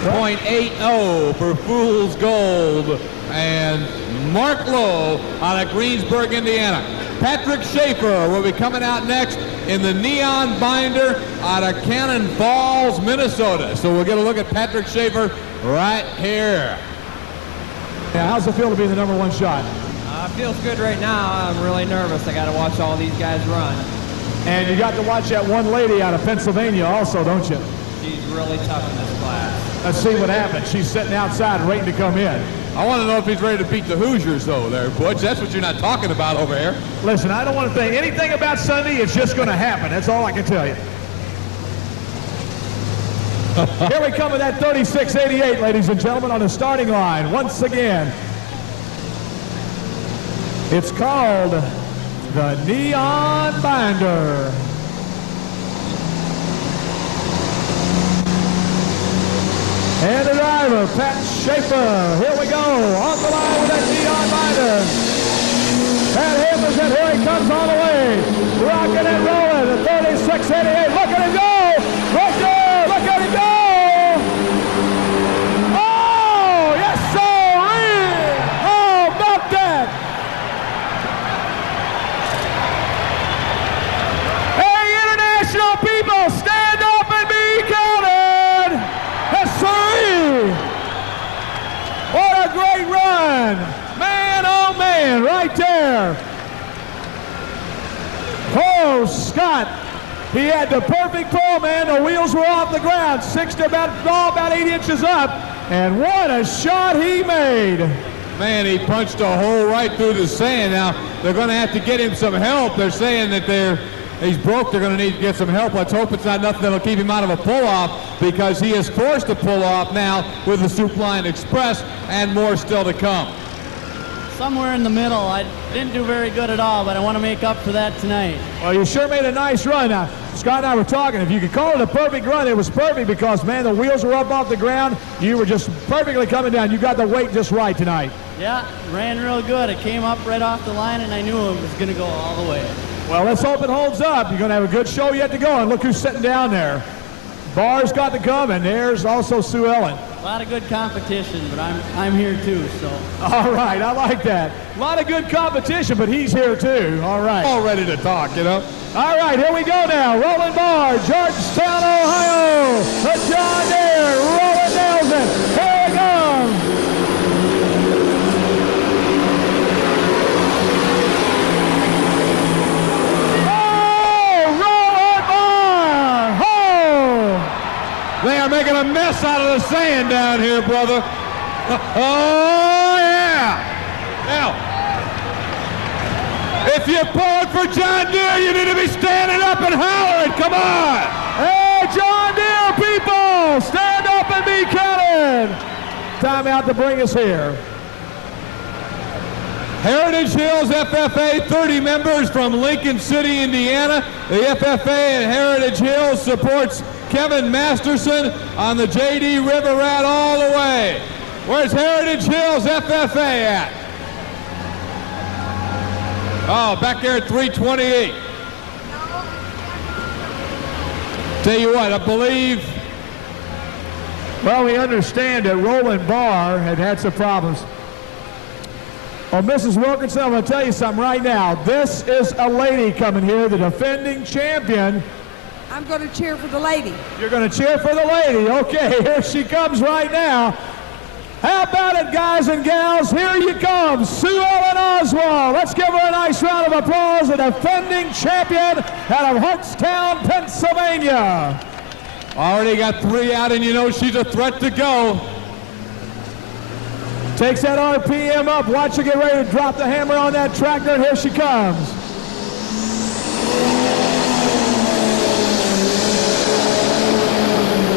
0.80 for Fool's Gold and Mark Lowe out of Greensburg, Indiana. Patrick Schaefer will be coming out next in the Neon Binder out of Cannon Falls, Minnesota. So we'll get a look at Patrick Schaefer right here. Yeah, how's it feel to be the #1 shot? Feels good right now. I'm really nervous. I got to watch all these guys run. And you got to watch that one lady out of Pennsylvania also, don't you? She's really tough in this class. Let's see what happens. She's sitting outside waiting to come in. I want to know if he's ready to beat the Hoosiers, though, there, Butch. That's what you're not talking about over here. Listen, I don't want to think anything about Sunday. It's just going to happen. That's all I can tell you. Here we come with that 36-88, ladies and gentlemen, on the starting line. Once again, it's called the Neon Binder. And the driver, Pat Schaefer. Here we go, on the line with that Neon Binder. Pat Henderson, here he comes all the way. Rocking and rolling, the 36-88. Look at him go! Right there, look at him go! Oh, yes, sir! Oh, about that! Hey, international people, stand up and be counted! Yes, sir! What a great run! Man, oh man, right there. Oh, Scott, he had the perfect pull, man. The wheels were off the ground, about 8 inches up, and what a shot he made. Man, he punched a hole right through the sand. Now, they're going to have to get him some help. They're saying that he's broke. They're going to need to get some help. Let's hope it's not nothing that'll keep him out of a pull-off, because he is forced to pull off now with the Soup Line Express, and more still to come. Somewhere in the middle. I didn't do very good at all, but I want to make up for that tonight. Well, you sure made a nice run. Now, Scott and I were talking. If you could call it a perfect run, it was perfect because, man, the wheels were up off the ground. You were just perfectly coming down. You got the weight just right tonight. Yeah, ran real good. It came up right off the line, and I knew it was going to go all the way. Well, let's hope it holds up. You're going to have a good show yet to go, and look who's sitting down there. Barr's got to come, and there's also Sue Ellen. A lot of good competition, but I'm here too, so. All right, I like that. A lot of good competition, but he's here too. All right. All ready to talk, you know. All right, here we go now. Rolling Bar, Georgetown, Ohio. The John Deere, Roland Nelson. Here we go. They are making a mess out of the sand down here, brother. Oh, yeah. Now, if you're pulling for John Deere, you need to be standing up and hollering. Come on. Hey, John Deere people, stand up and be counted. Time out to bring us here. Heritage Hills FFA, 30 members from Lincoln City, Indiana. The FFA at Heritage Hills supports Kevin Masterson on the J.D. River Rat all the way. Where's Heritage Hills FFA at? Oh, back there at 328. Tell you what, I believe. Well, we understand that Roland Barr had some problems. Well, Mrs. Wilkinson, I'm going to tell you something right now. This is a lady coming here, the defending champion. I'm going to cheer for the lady. You're going to cheer for the lady. Okay, here she comes right now. How about it, guys and gals? Here you come, Sue Ellen Oswald. Let's give her a nice round of applause, the defending champion out of Hartstown, Pennsylvania. Already got 3 out, and you know she's a threat to go. Takes that RPM up. Watch her get ready to drop the hammer on that tractor, and here she comes.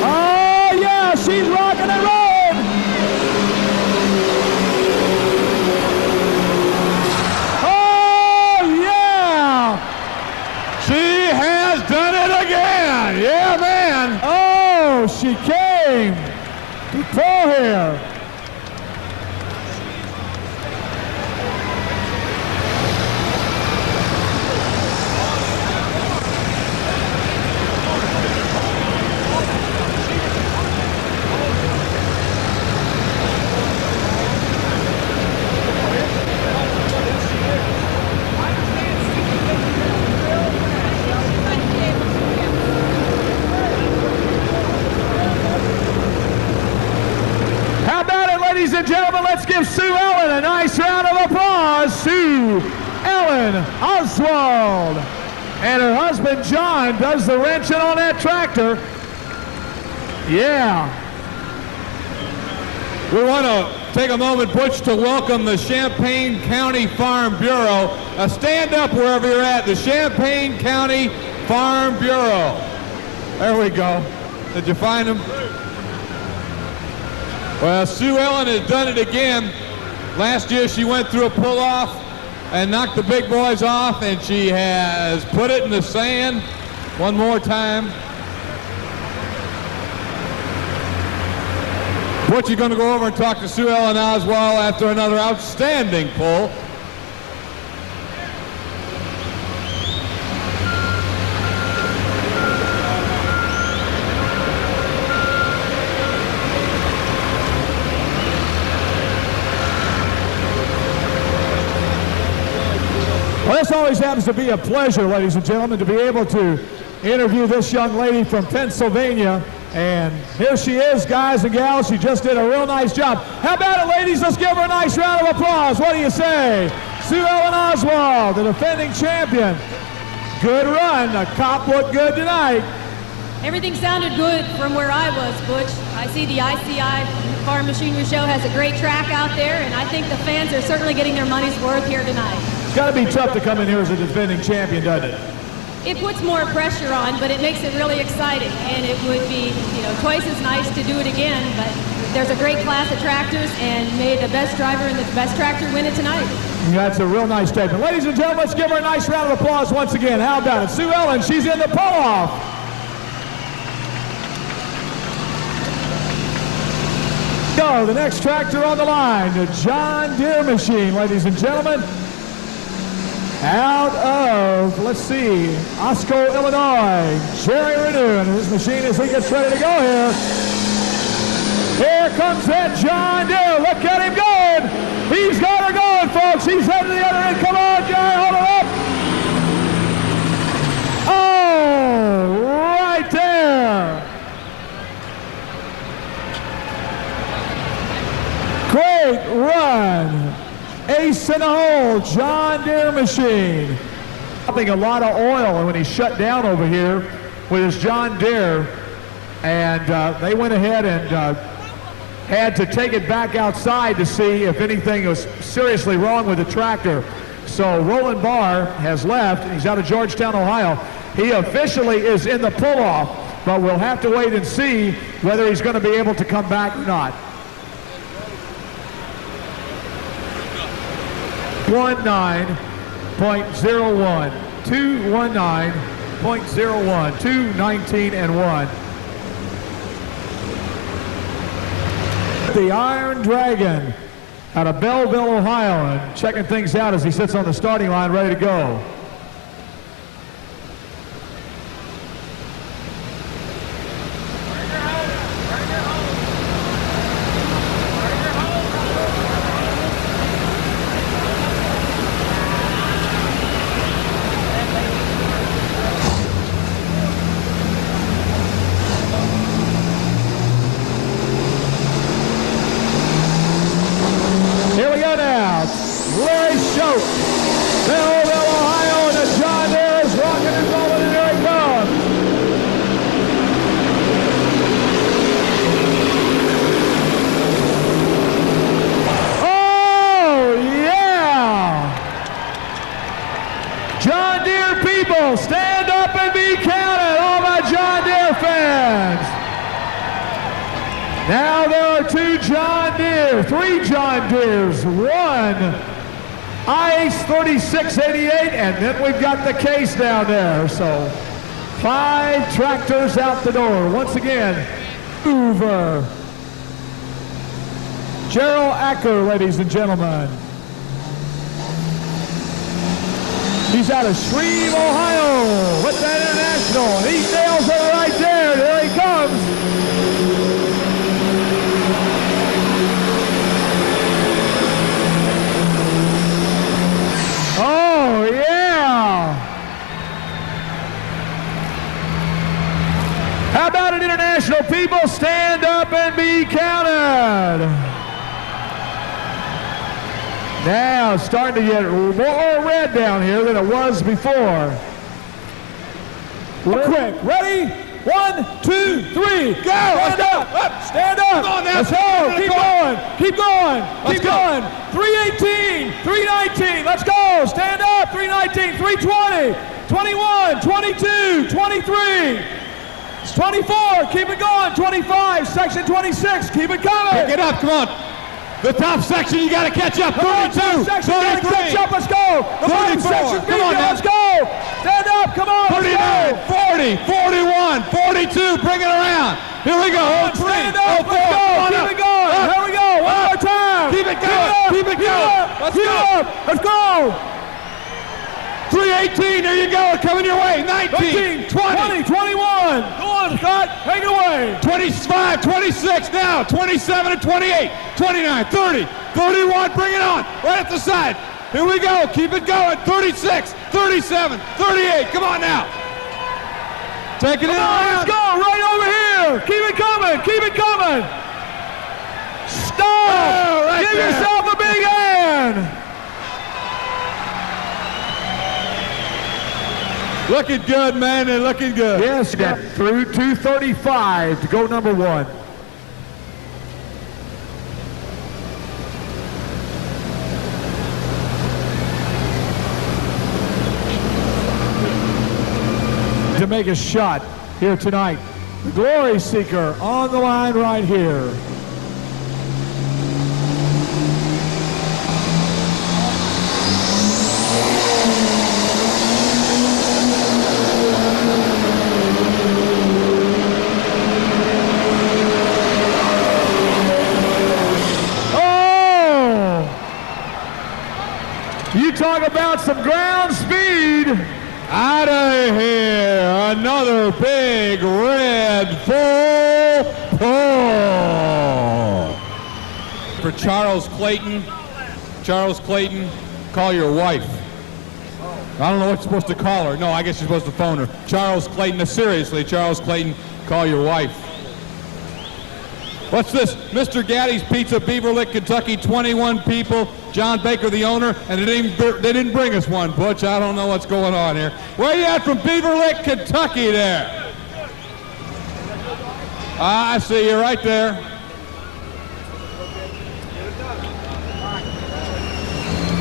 Oh, yeah, she's rocking and rolling. Oh, yeah. She has done it again. Yeah, man. Oh, she came to pull here. Ladies and gentlemen, let's give Sue Ellen a nice round of applause. Sue Ellen Oswald. And her husband, John, does the wrenching on that tractor. Yeah. We want to take a moment, Butch, to welcome the Champaign County Farm Bureau. Stand up wherever you're at. The Champaign County Farm Bureau. There we go. Did you find them? Well, Sue Ellen has done it again. Last year she went through a pull-off and knocked the big boys off, and she has put it in the sand one more time. Butch, you're going to go over and talk to Sue Ellen Oswald after another outstanding pull. Well, this always happens to be a pleasure, ladies and gentlemen, to be able to interview this young lady from Pennsylvania. And here she is, guys and gals. She just did a real nice job. How about it, ladies? Let's give her a nice round of applause. What do you say? Sue Ellen Oswald, the defending champion. Good run. The cop looked good tonight. Everything sounded good from where I was, Butch. I see the ICI Farm Machinery Show has a great track out there, and I think the fans are certainly getting their money's worth here tonight. It's got to be tough to come in here as a defending champion, doesn't it? It puts more pressure on, but it makes it really exciting, and it would be, twice as nice to do it again, but there's a great class of tractors, and may the best driver and the best tractor win it tonight. That's a real nice statement. Ladies and gentlemen, let's give her a nice round of applause once again. How about it? Sue Ellen, she's in the pull-off. Go, the next tractor on the line, the John Deere machine, ladies and gentlemen. Out of, let's see, Osco, Illinois, Jerry Renew, and his machine as he gets ready to go here. Here comes that John Deere. Look at him going. He's got her going, folks. He's heading to the other end. Come on, Jerry, hold her up. Oh, right there. Great run. Ace in the hole, John Deere machine. Pumping a lot of oil when he shut down over here with his John Deere, and they went ahead and had to take it back outside to see if anything was seriously wrong with the tractor. So Roland Barr has left. He's out of Georgetown, Ohio. He officially is in the pull-off, but we'll have to wait and see whether he's going to be able to come back or not. 219.01, 219.01, 219-1. The Iron Dragon out of Belleville, Ohio, and checking things out as he sits on the starting line ready to go. Belleville, Ohio, and the John Deere is rocking and rolling, and here he comes. Oh, yeah! John Deere people, stand up and be counted, all my John Deere fans. Now there are two John Deere, three John Deeres, one IH 3688, and then we've got the case down there. So 5 tractors out the door. Once again, Hoover. Gerald Acker, ladies and gentlemen. He's out of Shreve, Ohio, with that International. He nails it right there. There he comes. Oh, yeah. How about an International? People, stand up and be counted. Now it's starting to get more red down here than it was before. Real quick, ready? 1, 2, 3. Go! Stand up! Stand up! Come on now. Let's go! Keep going! Keep going! Let's Keep go. going! 318! 319! Let's go! Stand up! 319! 320! 21! 22! 23! It's 24! Keep it going! 25! Section 26! Keep it coming! Pick it up, come on. The top section, you got to catch up. 32, Section, gotta 33, catch up, let's go! The bottom 34, section's come on now. let's go! Stand up, come on, let's 39, go! 40, 41, 42, bring it around. Here we go, oh, three, Stand oh, up, four, let's go! come on Keep up. it going! Up. Here we go! One more time! Keep it going, keep it going. Let's Keep go. it up! Let's go! 318, there you go, coming your way. 19, 20, 20, 21! Go on, Scott! Take it away! 25, 26 now, 27 and 28, 29, 30, 31, bring it on, right at the side. Here we go, keep it going, 36, 37, 38, come on now. Take it in Come on, let's around. go! Right over here! Keep it coming! Keep it coming! Stop! Oh, right Give there. yourself a big hand! Looking good, man, they're looking good. Yes, through 235 to go number one. To make a shot here tonight. The Glory Seeker on the line right here. You talk about some ground speed. Out of here, another big red full pull. For Charles Clayton, call your wife. I don't know what you're supposed to call her. No, I guess you're supposed to phone her. Charles Clayton, seriously, Charles Clayton, call your wife. What's this? Mr. Gaddy's Pizza, Beaver Lick, Kentucky, 21 people. John Baker, the owner, and they didn't bring us one, Butch. I don't know what's going on here. Where you at from Beaver Lick, Kentucky there? I see you right there.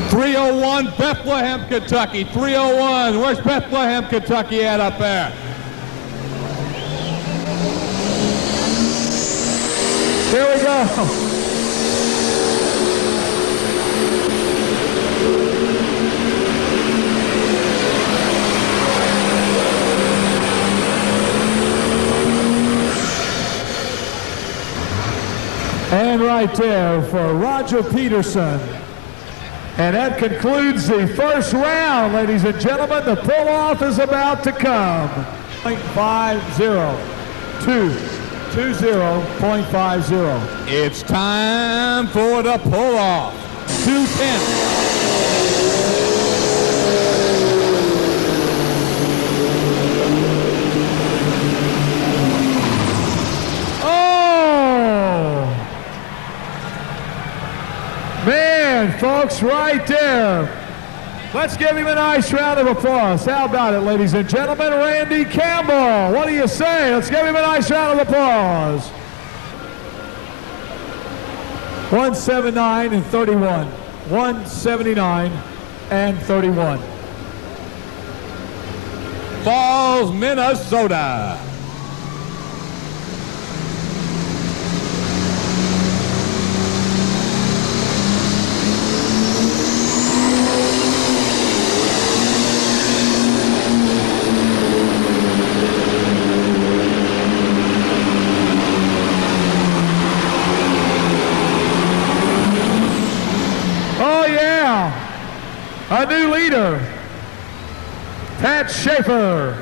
.301 Bethlehem, Kentucky. 301. Where's Bethlehem, Kentucky at up there? Here we go. And right there for Roger Peterson. And that concludes the first round, ladies and gentlemen. The pull-off is about to come. 20.50. It's time for the pull-off. 2:10. Oh! Man, folks, right there. Let's give him a nice round of applause. How about it, ladies and gentlemen? Randy Campbell. What do you say? Let's give him a nice round of applause. 179 and 31. 179 and 31. Falls, Minnesota. A new leader, Pat Schaefer.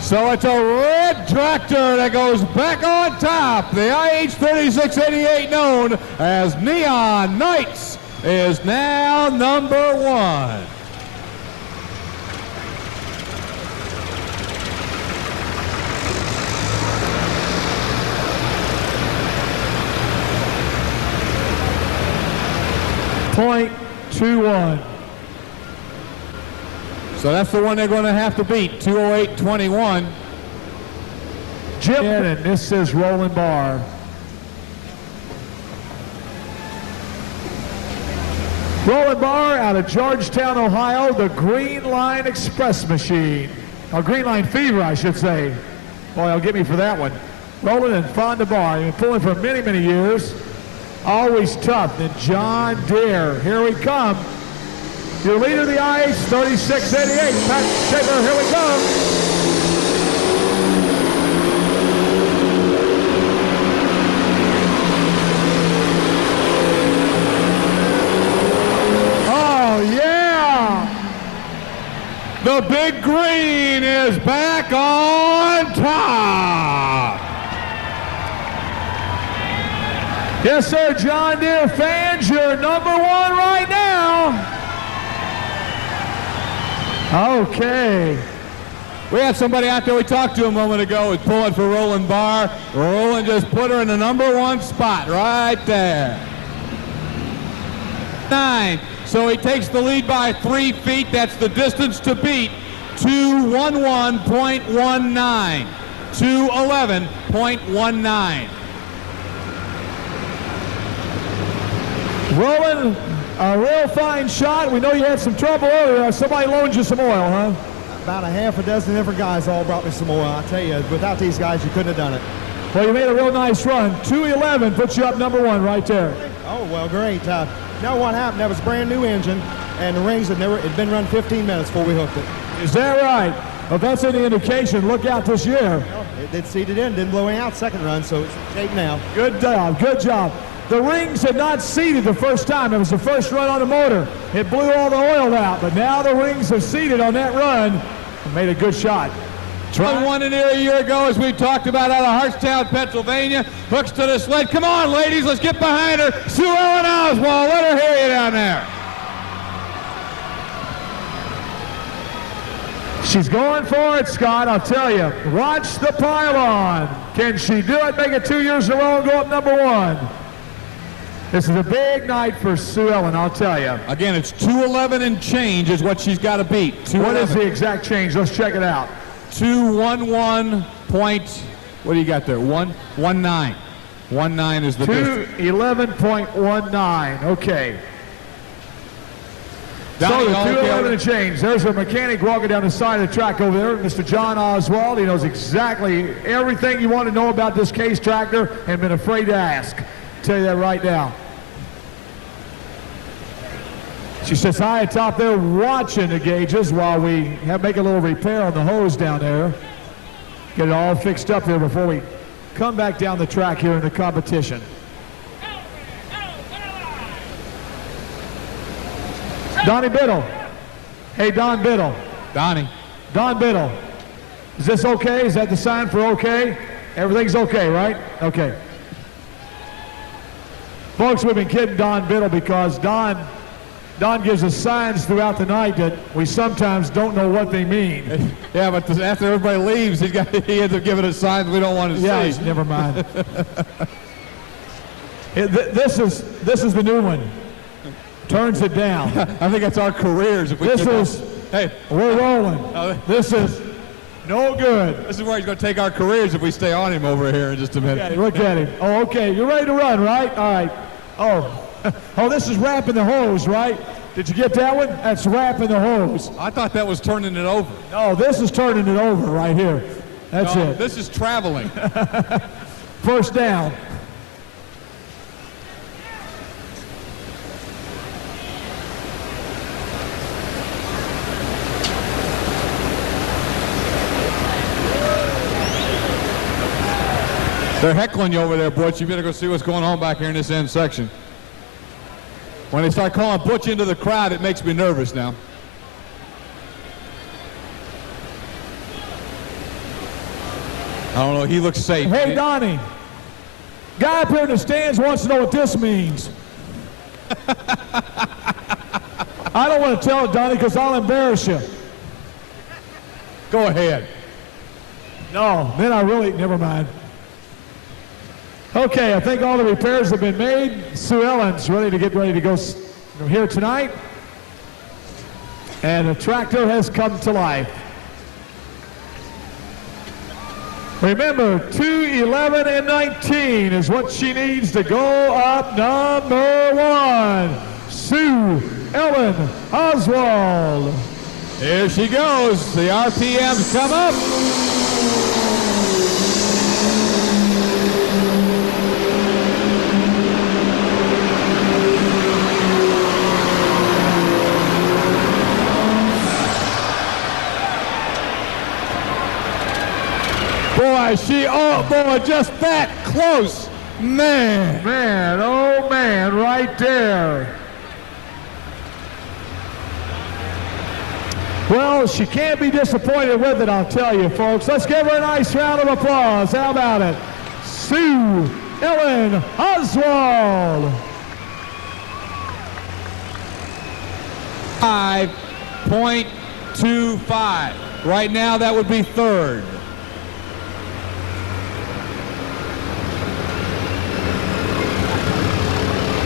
So it's a red tractor that goes back on top. The IH3688, known as Neon Knights, is now number one. .21. So So that's the one they're going to have to beat, 2:08.21. Jim, and this is Roland Barr. Roland Barr out of Georgetown, Ohio, the Green Line Express Machine. Or Green Line Fever, I should say. Boy, I'll get me for that one. Roland and Fonda Barr, been pulling for many, many years. Always tough. Then John Deere, here we come. Your leader of the IH, 3688. Pat Shaver, here we come. Oh, yeah! The Big Green is back on top. Yes, sir, John Deere fans, you're number one right now. Okay. We had somebody out there we talked to a moment ago who's pulling for Roland Barr. Roland just put her in the number one spot right there. 9. So he takes the lead by 3 feet. That's the distance to beat. 2:11.19. 2:11.19. Roland, a real fine shot. We know you had some trouble earlier. Somebody loaned you some oil, huh? About a half a dozen different guys all brought me some oil. I tell you, without these guys, you couldn't have done it. Well, you made a real nice run. 2:11 puts you up number one right there. Oh, well, great. You know what happened? That was a brand new engine, and the rings had been run 15 minutes before we hooked it. Is that right? Well, that's any indication. Look out this year. It did seated in, didn't blow out second run, so it's shape now. Good job, good job. The rings had not seated the first time. It was the first run on the motor. It blew all the oil out, but now the rings have seated on that run and made a good shot. Won in here a year ago, as we talked about, out of Hartstown, Pennsylvania. Hooks to the sled. Come on, ladies, let's get behind her. Sue Ellen Oswald, let her hear you down there. She's going for it, Scott, I'll tell you. Watch the pylon. Can she do it, make it 2 years in a row and go up number one? This is a big night for Sue Ellen, I'll tell you. Again, it's 2:11 and change is what she's got to beat. What is the exact change? Let's check it out. 2:11 point, what do you got there? 1:19. 1:19 is the distance. 2:11.19, okay. Donnie, So the 2:11 and change. There's a mechanic walking down the side of the track over there, Mr. John Oswald. He knows exactly everything you want to know about this case tractor and been afraid to ask. Tell you that right now. She sits high atop there watching the gauges while we make a little repair on the hose down there. Get it all fixed up there before we come back down the track here in the competition. Donnie Biddle. Hey, Don Biddle. Donnie. Don Biddle. Is this okay? Is that the sign for okay? Everything's okay, right? Okay. Folks, we've been kidding Don Biddle because Don gives us signs throughout the night that we sometimes don't know what they mean. Yeah, but after everybody leaves, he ends up giving us signs we don't want to yeah, see. Never mind. This is the new one. Turns it down. I think that's our careers. If we hey, we're rolling. This is no good. This is where he's going to take our careers if we stay on him over here in just a minute. Yeah, look at him. Oh, okay. You're ready to run, right? All right. Oh, this is wrapping the hose, right? Did you get that one? That's wrapping the hose. I thought that was turning it over. No, this is turning it over right here. That's it. This is traveling. First down. They're heckling you over there, Butch. You better go see what's going on back here in this end section. When they start calling Butch into the crowd, it makes me nervous now. I don't know. He looks safe. Hey, Donnie. Guy up here in the stands wants to know what this means. I don't want to tell it, Donnie, because I'll embarrass you. Go ahead. No, then I really, never mind. Okay, I think all the repairs have been made. Sue Ellen's ready to go here tonight. and the tractor has come to life. Remember, 2:11 and 19 is what she needs to go up number 1. Sue Ellen Oswald. Here she goes. The RPMs come up. Boy, oh boy, just that close. Man. Man, oh man, right there. Well, she can't be disappointed with it, I'll tell you, folks. Let's give her a nice round of applause. How about it? Sue Ellen Oswald. 5.25. Right now, that would be third.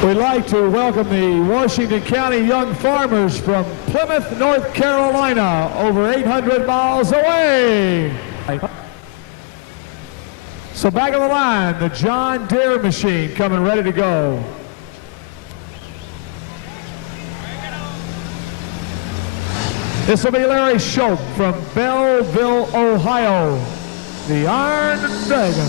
We'd like to welcome the Washington County Young Farmers from Plymouth, North Carolina, over 800 miles away. So back on the line, the John Deere machine coming ready to go. This will be Larry Shope from Belleville, Ohio, the Iron Dragon.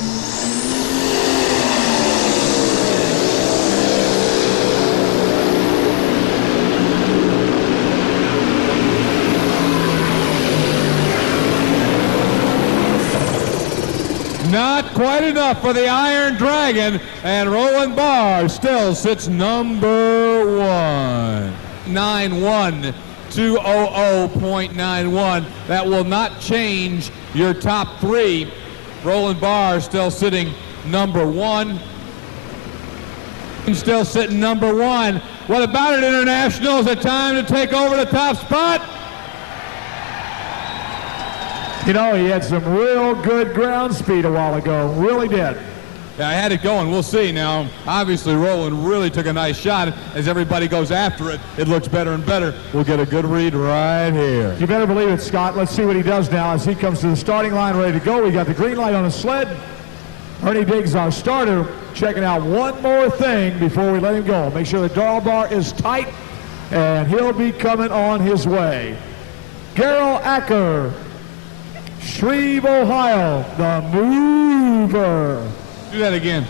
Not quite enough for the Iron Dragon, and Roland Barr still sits number 1. 9-1. 200.91. That will not change your top 3. Roland Barr still sitting number 1. Still sitting number 1. What about it, International? Is it time to take over the top spot? You know, he had some real good ground speed a while ago. Really did. Yeah, I had it going. We'll see now. Obviously, Roland really took a nice shot. As everybody goes after it, it looks better and better. We'll get a good read right here. You better believe it, Scott. Let's see what he does now as he comes to the starting line ready to go. We got the green light on the sled. Ernie Diggs, our starter, checking out one more thing before we let him go. Make sure the drawbar is tight, and he'll be coming on his way. Gerald Acker, Shreve, Ohio, the mover. Do that again.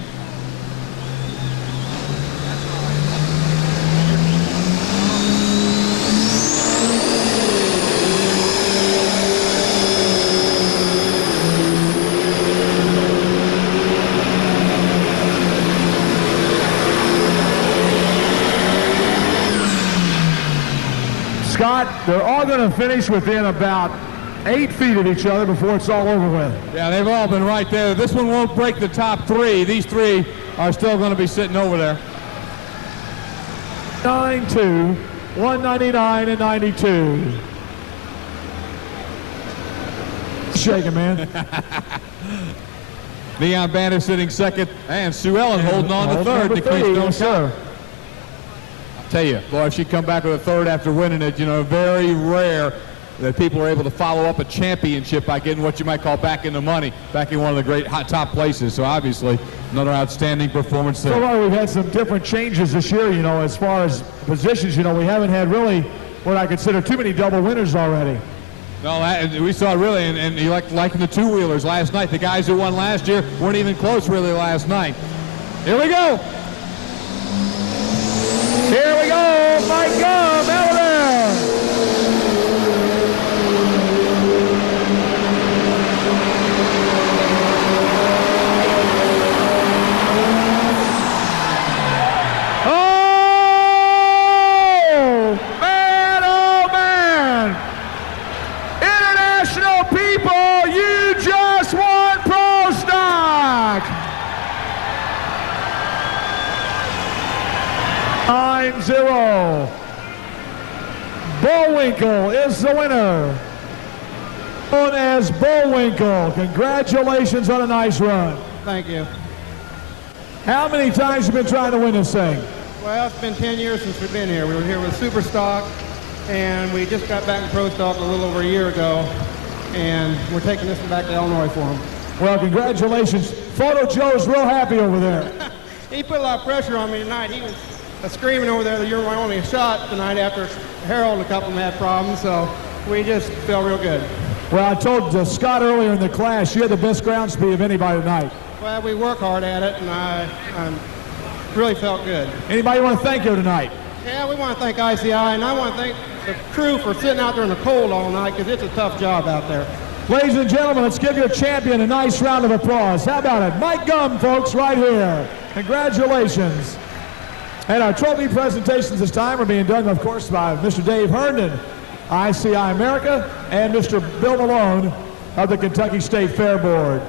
Scott, they're all going to finish within about 8 feet of each other before it's all over with. Yeah, they've all been right there. This one won't break the top 3. These 3 are still going to be sitting over there. 9-2, 199 and 92. Shaking, man. Leon Banner sitting second, and Sue Ellen holding on to third. The Keystone Cup. I'll tell you, boy, if she come back with a third after winning it, you know, very rare that people are able to follow up a championship by getting what you might call back in the money, back in one of the great hot top places. So obviously, another outstanding performance there. So far, we've had some different changes this year, you know, as far as positions. You know, we haven't had really what I consider too many double winners already. No, we saw really, and you liking the two-wheelers last night. The guys who won last year weren't even close really last night. Here we go. Here we go, Mike Gum, out of there. Zero. Bullwinkle is the winner. Known as Bullwinkle. Congratulations on a nice run. Thank you. How many times have you been trying to win this thing? Well, it's been 10 years since we've been here. We were here with Superstock, and we just got back in Pro Stock a little over a year ago, and we're taking this one back to Illinois for him. Well, congratulations. Photo Joe's real happy over there. He put a lot of pressure on me tonight. He was screaming over there that you're my only shot tonight after Harold and a couple of them had problems, so we just felt real good. Well, I told Scott earlier in the class, you had the best ground speed of anybody tonight. Well, we work hard at it, and I really felt good. Anybody you want to thank here tonight? Yeah, we want to thank ICI, and I want to thank the crew for sitting out there in the cold all night, because it's a tough job out there. Ladies and gentlemen, let's give your champion a nice round of applause. How about it? Mike Gum, folks, right here. Congratulations. And our trophy presentations this time are being done, of course, by Mr. Dave Herndon, ICI America, and Mr. Bill Malone of the Kentucky State Fair Board.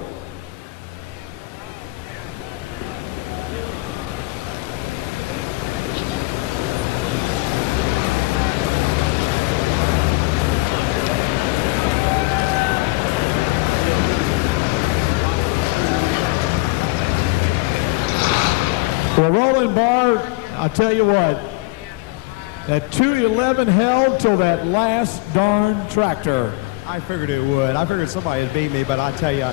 Well, Roland Barr, I'll tell you what, that 211 held till that last darn tractor. I figured it would. I figured somebody would beat me, but I tell you,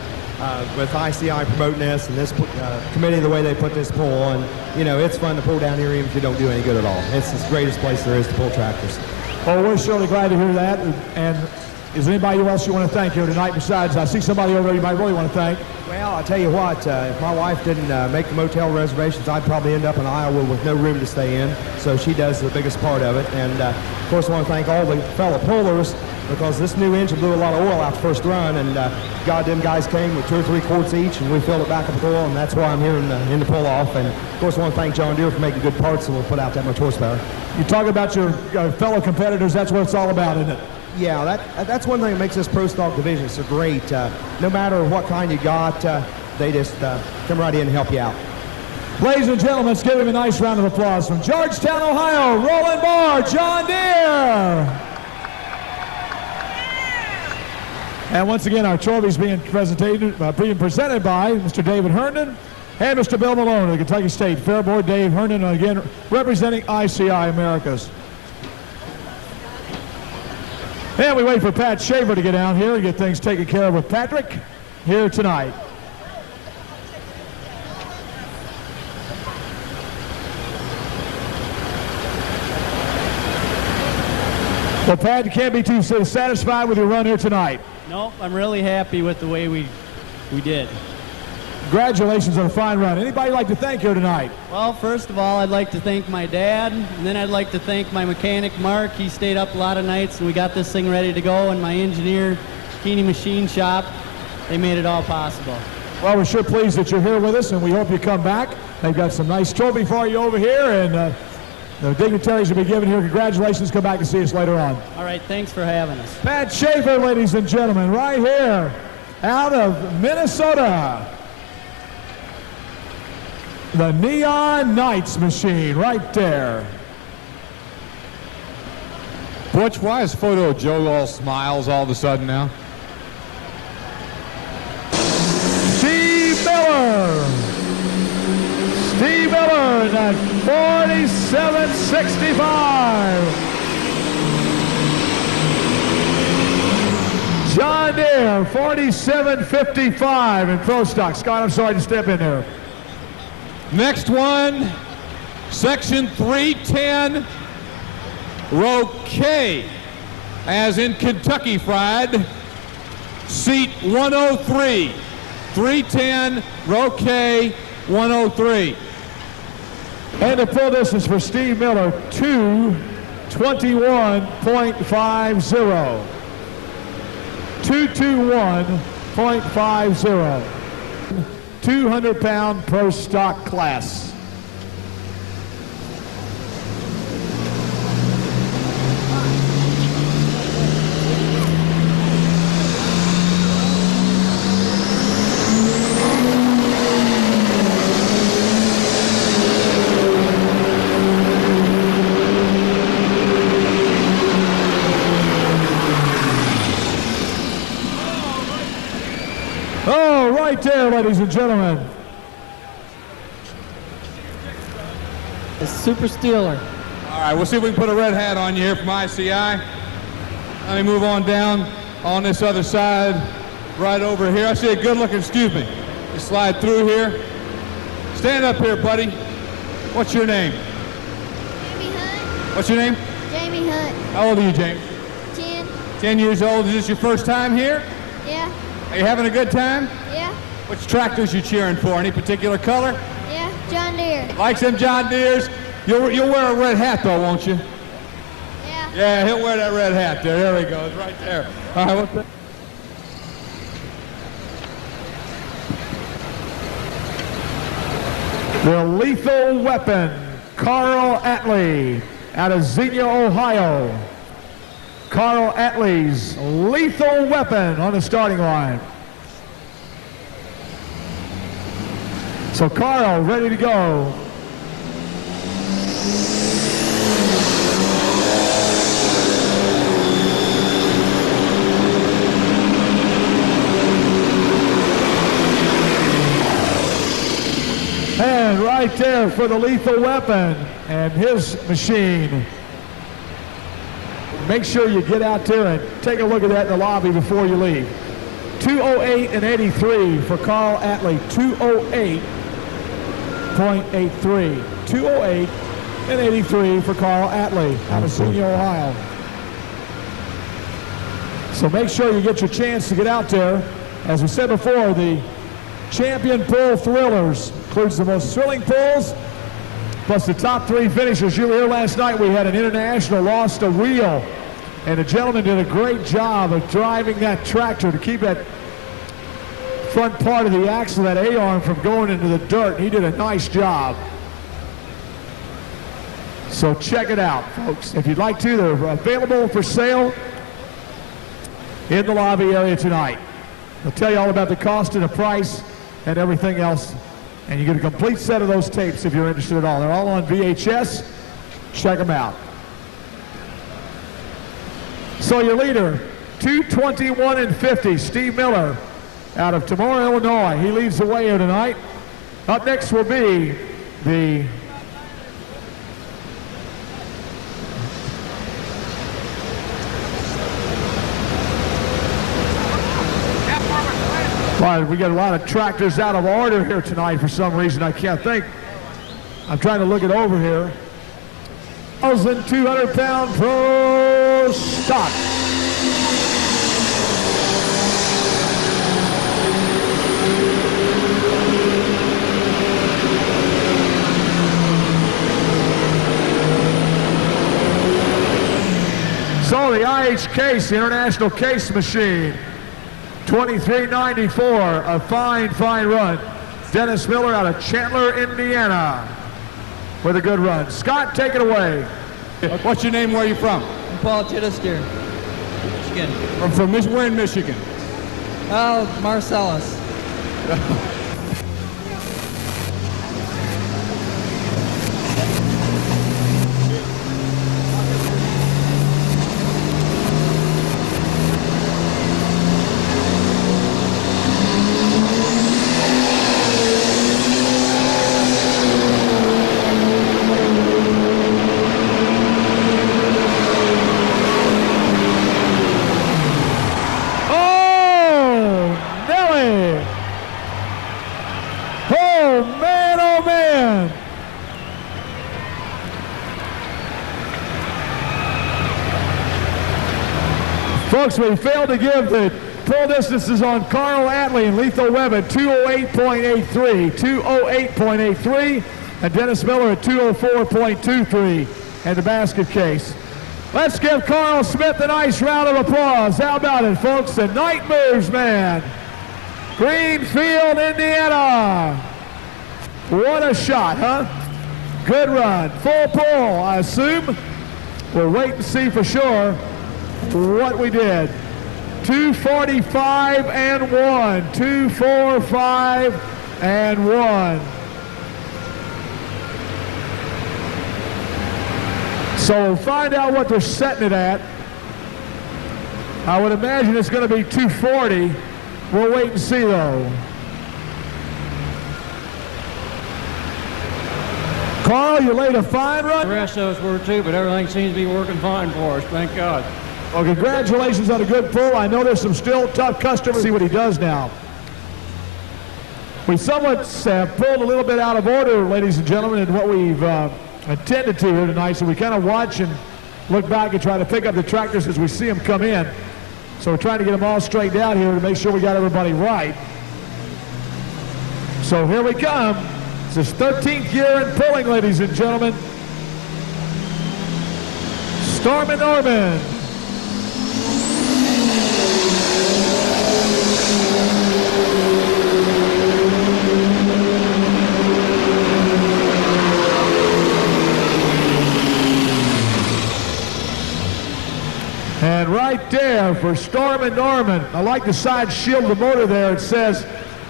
with ICI promoting this and this committee, the way they put this pull on, you know, it's fun to pull down here even if you don't do any good at all. It's the greatest place there is to pull tractors. Well, we're surely glad to hear that. And is there anybody else you want to thank here tonight besides, I see somebody over there you might really want to thank? Well, I'll tell you what, if my wife didn't make the motel reservations, I'd probably end up in Iowa with no room to stay in. So she does the biggest part of it. And of course, I want to thank all the fellow pullers, because this new engine blew a lot of oil out the first run, and God, them guys came with 2 or 3 quarts each, and we filled it back up with oil, and that's why I'm here in the pull-off. And of course, I want to thank John Deere for making good parts that will put out that much horsepower. You talk about your fellow competitors, that's what it's all about, isn't it? Yeah, that's one thing that makes this Pro Stock division so great. No matter what kind you got, they just come right in and help you out. Ladies and gentlemen, let's give him a nice round of applause from Georgetown, Ohio, Roland Barr, John Deere. And once again, our trophies being presented by Mr. David Herndon and Mr. Bill Malone of the Kentucky State Fair Board. Dave Herndon, again, representing ICI Americas. And we wait for Pat Shaver to get down here and get things taken care of with Patrick here tonight. Well, Pat, you can't be too satisfied with your run here tonight. Nope, I'm really happy with the way we did. Congratulations on a fine run. Anybody like to thank here tonight? Well, first of all, I'd like to thank my dad, and then I'd like to thank my mechanic, Mark. He stayed up a lot of nights, and we got this thing ready to go, and my engineer, Keeney Machine Shop. They made it all possible. Well, we're sure pleased that you're here with us, and we hope you come back. They've got some nice trophy for you over here, and the dignitaries will be given here. Congratulations. Come back and see us later on. All right, thanks for having us. Pat Shaver, ladies and gentlemen, right here out of Minnesota. The Neon Knights machine right there. Butch, why is Photo Joe all smiles all of a sudden now? Steve Miller. Steve Miller at 47.65. John Deere, 47.55 in Pro Stock. Scott, I'm sorry to step in there. Next one, section 310, row K, as in Kentucky Fried, seat 103, 310, row K, 103. And the full distance for Steve Miller, 2:21.50. 2:21.50. 200-pound Pro Stock class. Oh, right there, ladies and gentlemen. The Super Steeler. All right, we'll see if we can put a red hat on you here from ICI. Let me move on down on this other side, right over here. I see a good-looking, excuse me. Just slide through here. Stand up here, buddy. What's your name? Jamie Hunt. What's your name? Jamie Hunt. How old are you, James? 10. 10 years old. Is this your first time here? Yeah. Are you having a good time? Yeah. Which tractors you cheering for? Any particular color? Yeah. John Deere. Like some John Deere's? You'll wear a red hat though, won't you? Yeah. Yeah, he'll wear that red hat there. There he goes, right there. All right, what's that? The lethal weapon, Carl Atley, out of Xenia, Ohio. Carl Atley's lethal weapon on the starting line. So Carl, ready to go. And right there for the lethal weapon and his machine. Make sure you get out there and take a look at that in the lobby before you leave. 2:08 and 83 for Carl Atley. 2:08.83. 2:08 and 83 for Carl Atley out of Xenia, Ohio. So make sure you get your chance to get out there. As we said before, the Champion Pull Thrillers includes the most thrilling pulls, plus the top 3 finishers. You were here last night. We had an international lost a wheel, and the gentleman did a great job of driving that tractor to keep that front part of the axle, that A-arm, from going into the dirt. He did a nice job. So check it out, folks. If you'd like to, they're available for sale in the lobby area tonight. They'll tell you all about the cost and the price and everything else. And you get a complete set of those tapes if you're interested at all. They're all on VHS. Check them out. So your leader, 2:21 and 50, Steve Miller out of Tamora, Illinois. He leads the way here tonight. Up next will be the Well, we got a lot of tractors out of order here tonight for some reason. I can't think. I'm trying to look it over here. 1,200-pound pro stock. So the IH case, the International Case Machine. 23.94, a fine run. Dennis Miller out of Chandler, Indiana, with a good run. Scott, take it away. What's your name? Where are you from? I'm Paul Chittister, Michigan. From where in Michigan? Oh, Marcellus. Folks, we failed to give the pull distances on Carl Atley and Lethal Webb at 2:08.83, 2:08.83, and Dennis Miller at 2:04.23 in the basket case. Let's give Carl Smith a nice round of applause. How about it, folks? The Night Moves man. Greenfield, Indiana. What a shot, huh? Good run. Full pull, I assume. We'll wait and see for sure what we did. 2:45 and 1. 2:45 and 1. So we'll find out what they're setting it at. I would imagine it's going to be 2:40. We'll wait and see though. Carl, you laid a fine run. The rest of us were too, but everything seems to be working fine for us, thank God. Well, congratulations on a good pull. I know there's some still tough customers. See what he does now. We somewhat pulled a little bit out of order, ladies and gentlemen, in what we've intended to here tonight. So we kind of watch and look back and try to pick up the tractors as we see them come in. So we're trying to get them all straightened out here to make sure we got everybody right. So here we come. It's his 13th year in pulling, ladies and gentlemen. Storm and Norman. And right there for Storm and Norman, I like the side shield of the motor there. It says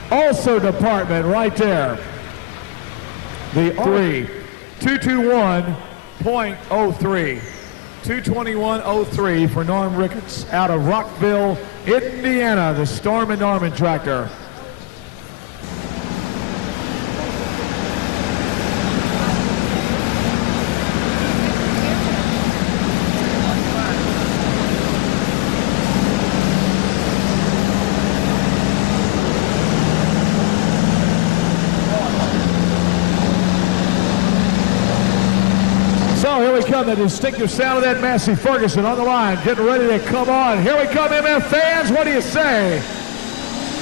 also department right there. The 221.03. 221.03 for Norm Ricketts out of Rockville, Indiana, the Storm and Norman tractor. Here we come, the distinctive sound of that Massey Ferguson on the line, getting ready to come on. Here we come, MF fans, what do you say?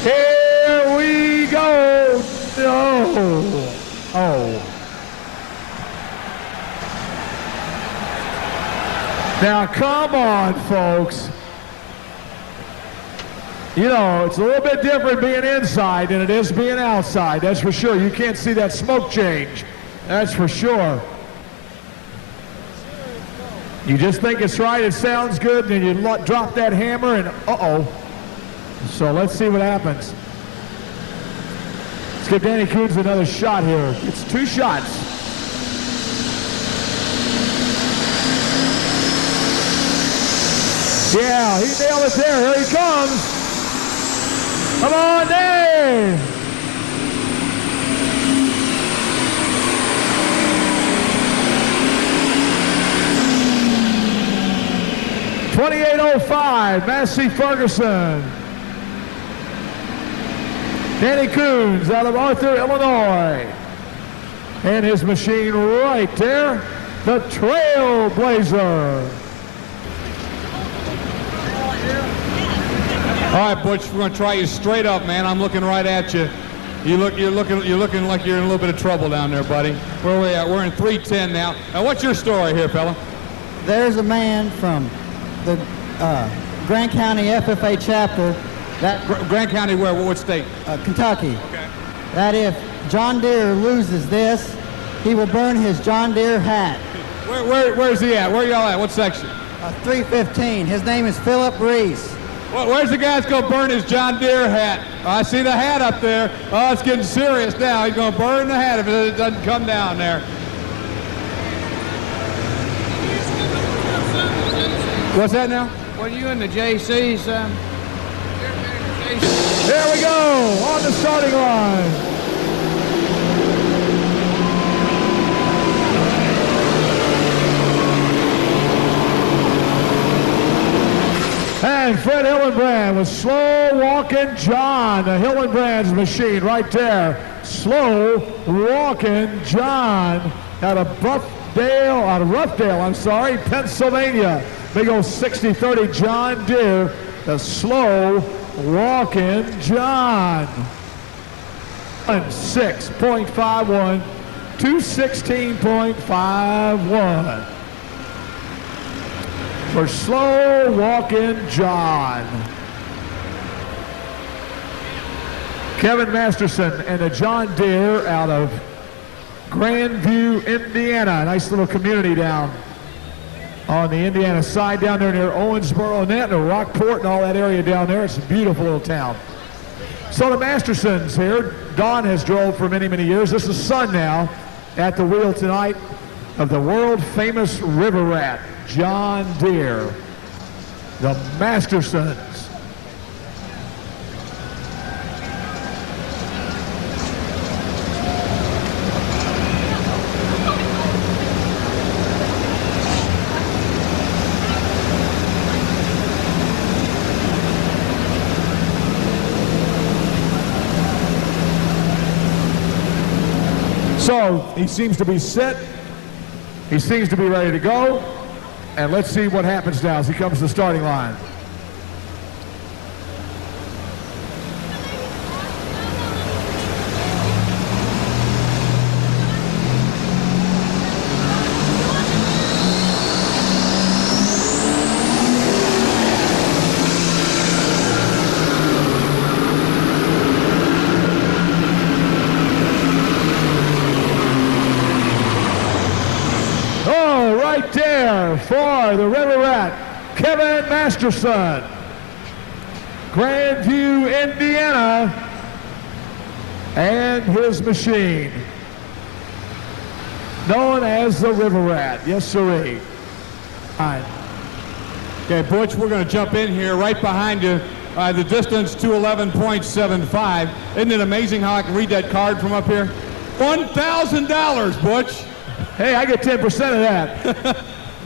Here we go. Oh. Now, come on, folks. You know, it's a little bit different being inside than it is being outside, that's for sure. You can't see that smoke change, that's for sure. You just think it's right, it sounds good, then you drop that hammer and uh-oh. So let's see what happens. Let's give Danny Coons another shot here. It's 2 shots. Yeah, he nailed it there. Here he comes. Come on, Dave. .2805, Massey Ferguson. Danny Coons out of Arthur, Illinois. And his machine right there, the Trailblazer. All right, Butch, we're going to try you straight up, man. I'm looking right at you. You're looking like you're in a little bit of trouble down there, buddy. Where are we at? We're in 310 now. Now, what's your story here, fella? There's a man from the Grant County FFA chapter. Grant County where? What state? Kentucky. Okay. That if John Deere loses this, he will burn his John Deere hat. Where's he at? Where y'all at? What section? 315. His name is Philip Reese. Well, where's the guy that's going to burn his John Deere hat? Oh, I see the hat up there. Oh, it's getting serious now. He's going to burn the hat if it doesn't come down there. What's that now? What are you in the JC, son? There we go, on the starting line. And Fred Hillenbrand with slow walking John, the Hillenbrand's machine right there. Slow walking John out of Roughdale, Pennsylvania. Big old 60-30 John Deere, the slow walking John. 6.51 to 16.51 for slow walking John. Kevin Masterson and a John Deere out of Grandview, Indiana. Nice little community down on the Indiana side down there near Owensboro and that, and Rockport and all that area down there. It's a beautiful little town. So the Mastersons here. Don has drove for many, many years. This is son now at the wheel tonight of the world famous River Rat, John Deere. The Mastersons. So he seems to be set. He seems to be ready to go. And let's see what happens now as he comes to the starting line. Right there for the River Rat, Kevin Masterson, Grandview, Indiana, and his machine, known as the River Rat. Yes, sirree. All right. Okay, Butch, we're going to jump in here right behind you. The distance 211.75. Isn't it amazing how I can read that card from up here? $1,000, Butch. Hey, I get 10% of that.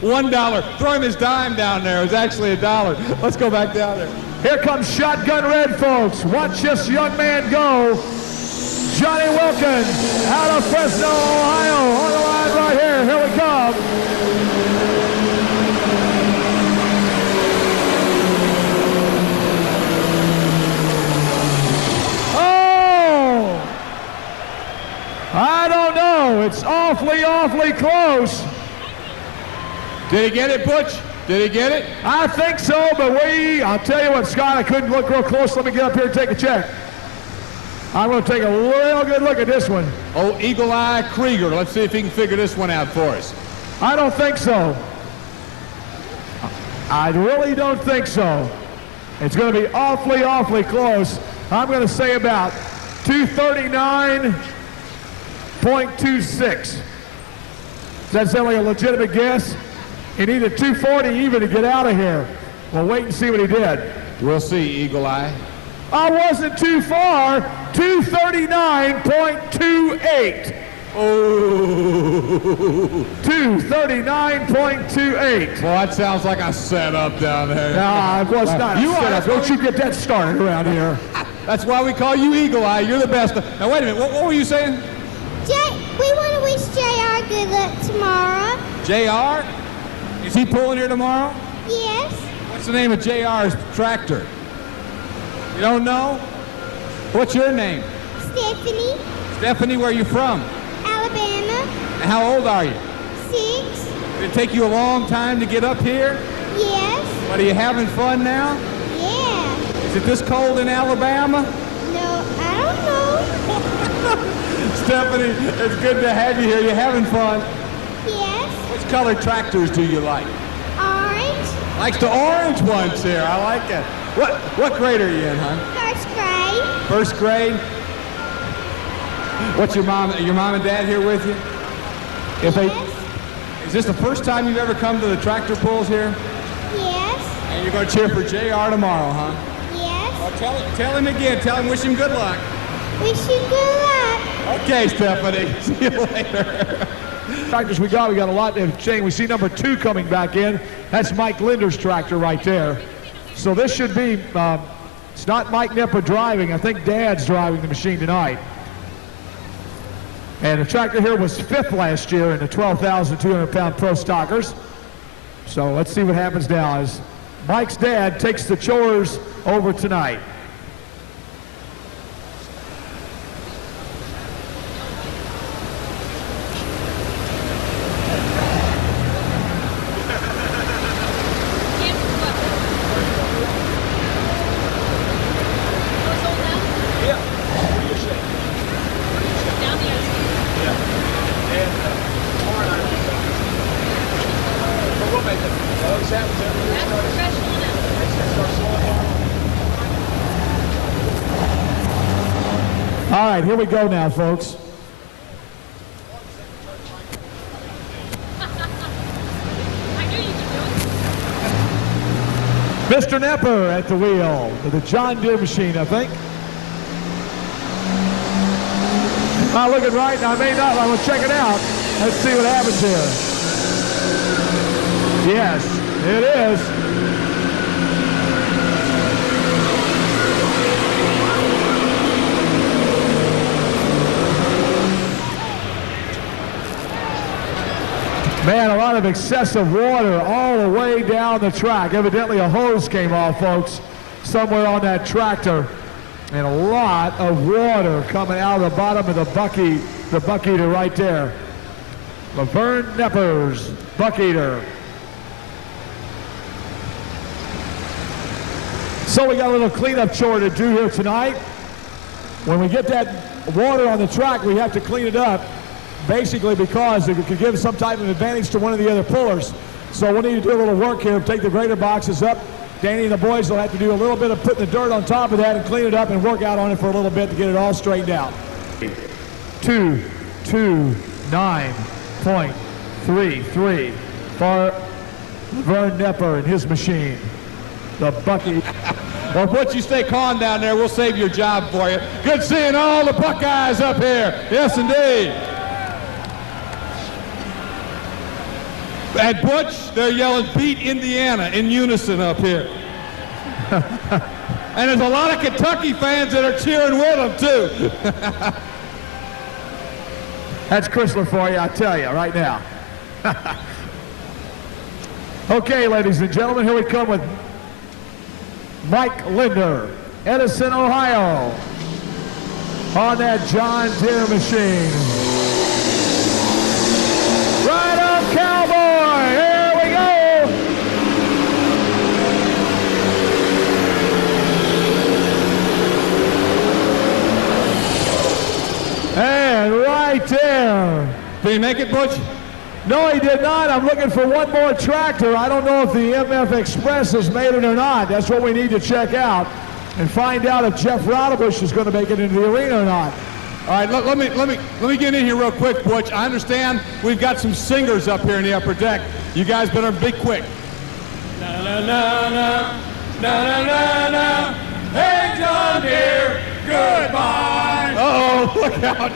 $1. Throw him his dime down there. It was actually $1. Let's go back down there. Here comes Shotgun Red, folks. Watch this young man go. Johnny Wilkins out of Fresno, Ohio. On the line right here. Here we come. Oh! I don't know. It's awfully close. Did he get it, Butch? Did he get it? I think so, but I'll tell you what, Scott, I couldn't look real close. Let me get up here and take a check. I'm going to take a real good look at this one. Oh, Eagle Eye Krieger. Let's see if he can figure this one out for us. I don't think so. I really don't think so. It's going to be awfully close. I'm going to say about 239.26. Does that sound like a legitimate guess? He needed 240 even to get out of here. We'll wait and see what he did. We'll see, Eagle Eye. I wasn't too far. 239.28. Oh. 239.28. Well, that sounds like a setup down there. No, it was not a setup. Don't you get that started around here. That's why we call you Eagle Eye. You're the best. Now, wait a minute. What were you saying? We want to wish JR good luck tomorrow. JR? Is he pulling here tomorrow? Yes. What's the name of JR's tractor? You don't know? What's your name? Stephanie. Stephanie, where are you from? Alabama. And how old are you? 6. Did it take you a long time to get up here? Yes. But are you having fun now? Yeah. Is it this cold in Alabama? No, I don't know. Stephanie, it's good to have you here. You having fun? Yes. Which color tractors do you like? Orange. Likes the orange ones here. I like it. What grade are you in, hon? First grade. First grade? What's your mom and dad here with you? Yes. Is this the first time you've ever come to the tractor pulls here? Yes. And you're going to cheer for JR tomorrow, huh? Yes. Well, tell him again. Tell him, wish him good luck. Wish you good luck. Okay, Stephanie. See you later. Tractors we got a lot of change. We see number 2 coming back in. That's Mike Linder's tractor right there. So this should be, it's not Mike Nipper driving. I think Dad's driving the machine tonight. And the tractor here was 5th last year in the 12,200-pound Pro Stockers. So let's see what happens now as Mike's dad takes the chores over tonight. All right, here we go now, folks. Mr. Nepper at the wheel with the John Deere machine, I think. Not looking right, and I may not. I'm going to check it out. Let's see what happens here. Yes, it is. Man, a lot of excessive water all the way down the track. Evidently a hose came off, folks, somewhere on that tractor. And a lot of water coming out of the bottom of the buck eater right there. Laverne Nepper's buck eater. So we got a little cleanup chore to do here tonight. When we get that water on the track, we have to clean it up, basically because it could give some type of advantage to one of the other pullers. So we'll need to do a little work here, take the grader boxes up. Danny and the boys will have to do a little bit of putting the dirt on top of that and clean it up and work out on it for a little bit to get it all straightened out. 229.33 for Vern Nepper and his machine. The bucket. Well, Butch, you stay calm down there. We'll save your job for you. Good seeing all the Buckeyes up here. Yes, indeed. At Butch, they're yelling, "Beat Indiana," in unison up here. And there's a lot of Kentucky fans that are cheering with them, too. That's Chrysler for you, I tell you, right now. Okay, ladies and gentlemen, here we come with Mike Linder, Edison, Ohio, on that John Deere machine. Right on, Cowboy! Here we go! And right there. Did he make it, Butch? No, he did not. I'm looking for one more tractor. I don't know if the MF Express has made it or not. That's what we need to check out and find out if Jeff Rodebush is going to make it into the arena or not. All right, let me get in here real quick, Butch. I understand we've got some singers up here in the upper deck. You guys better be quick. Na na na na na na na na. Hey, John Deere, goodbye. Uh-oh, look out.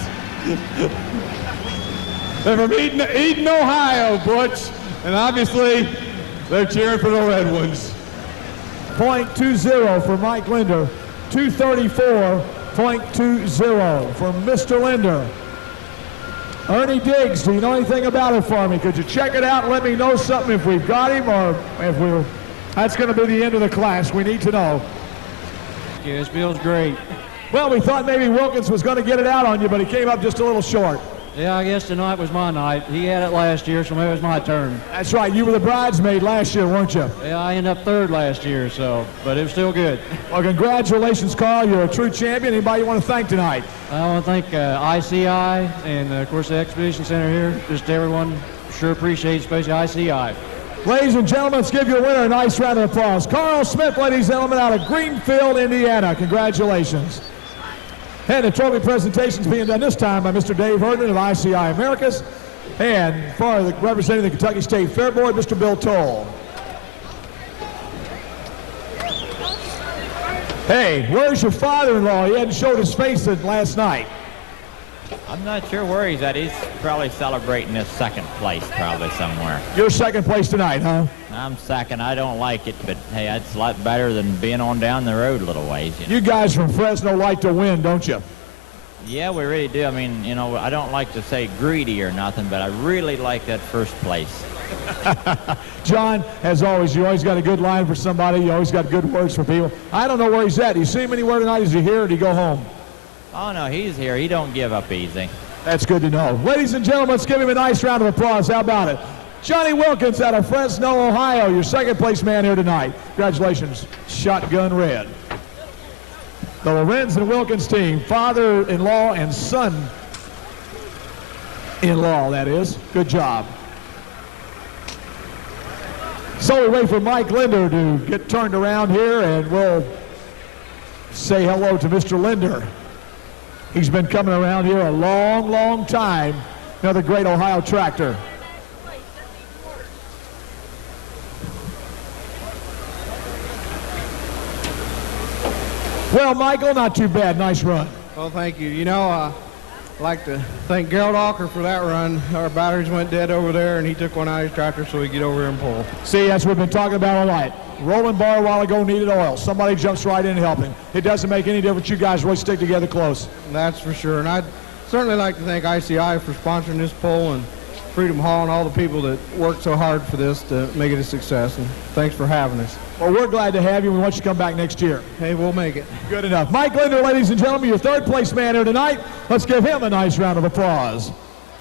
They're from Eden, Ohio, Butch, and obviously they're cheering for the Red Ones. .20 for Mike Linder. 234.20 for Mr. Linder. Ernie Diggs, do you know anything about it for me? Could you check it out and let me know something if we've got him or if we're... That's going to be the end of the class. We need to know. Yeah, this feels great. Well, we thought maybe Wilkins was going to get it out on you, but he came up just a little short. Yeah, I guess tonight was my night. He had it last year, so maybe it was my turn. That's right. You were the bridesmaid last year, weren't you? Yeah, I ended up third last year, but it was still good. Well, congratulations, Carl. You're a true champion. Anybody you want to thank tonight? I want to thank ICI and, of course, the Exposition Center here. Just everyone sure appreciates, especially ICI. Ladies and gentlemen, let's give your winner a nice round of applause. Carl Smith, ladies and gentlemen, out of Greenfield, Indiana. Congratulations. And the trophy presentation is being done this time by Mr. Dave Herndon of ICI Americas. And representing the Kentucky State Fair Board, Mr. Bill Toll. Hey, where's your father-in-law? He hadn't showed his face since last night. I'm not sure where he's at. He's probably celebrating his second place probably somewhere. You're second place tonight, huh? I'm second. I don't like it, but hey, that's a lot better than being on down the road a little ways. You guys from Fresno like to win, don't you? Yeah, we really do. I mean, you know, I don't like to say greedy or nothing, but I really like that first place. John, as always, you always got a good line for somebody. You always got good words for people. I don't know where he's at. Do you see him anywhere tonight? Is he here or did he go home? Oh, no, he's here. He don't give up easy. That's good to know. Ladies and gentlemen, let's give him a nice round of applause. How about it? Johnny Wilkins out of Fresno, Ohio, your second place man here tonight. Congratulations, Shotgun Red. The Lorenz and Wilkins team, father-in-law and son-in-law, that is. Good job. So we wait for Mike Linder to get turned around here, and we'll say hello to Mr. Linder. He's been coming around here a long, long time. Another great Ohio tractor. Well, Michael, not too bad. Nice run. Well, thank you. You know, I'd like to thank Gerald Alker for that run. Our batteries went dead over there, and he took one out of his tractor so we could get over here and pull. See, that's what we've been talking about all night. Rolling bar a while ago needed oil. Somebody jumps right in helping. It doesn't make any difference. You guys really stick together close. That's for sure. And I'd certainly like to thank ICI for sponsoring this poll and Freedom Hall and all the people that worked so hard for this to make it a success. And thanks for having us. Well, we're glad to have you. We want you to come back next year. Hey, we'll make it. Good enough. Mike Linder, ladies and gentlemen, your third place man here tonight. Let's give him a nice round of applause.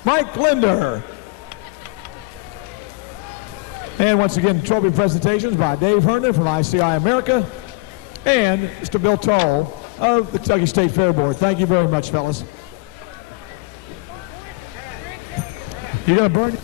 Mike Linder. And once again, trophy presentations by Dave Herndon from ICI America and Mr. Bill Toll of the Kentucky State Fair Board. Thank you very much, fellas. You gonna burn?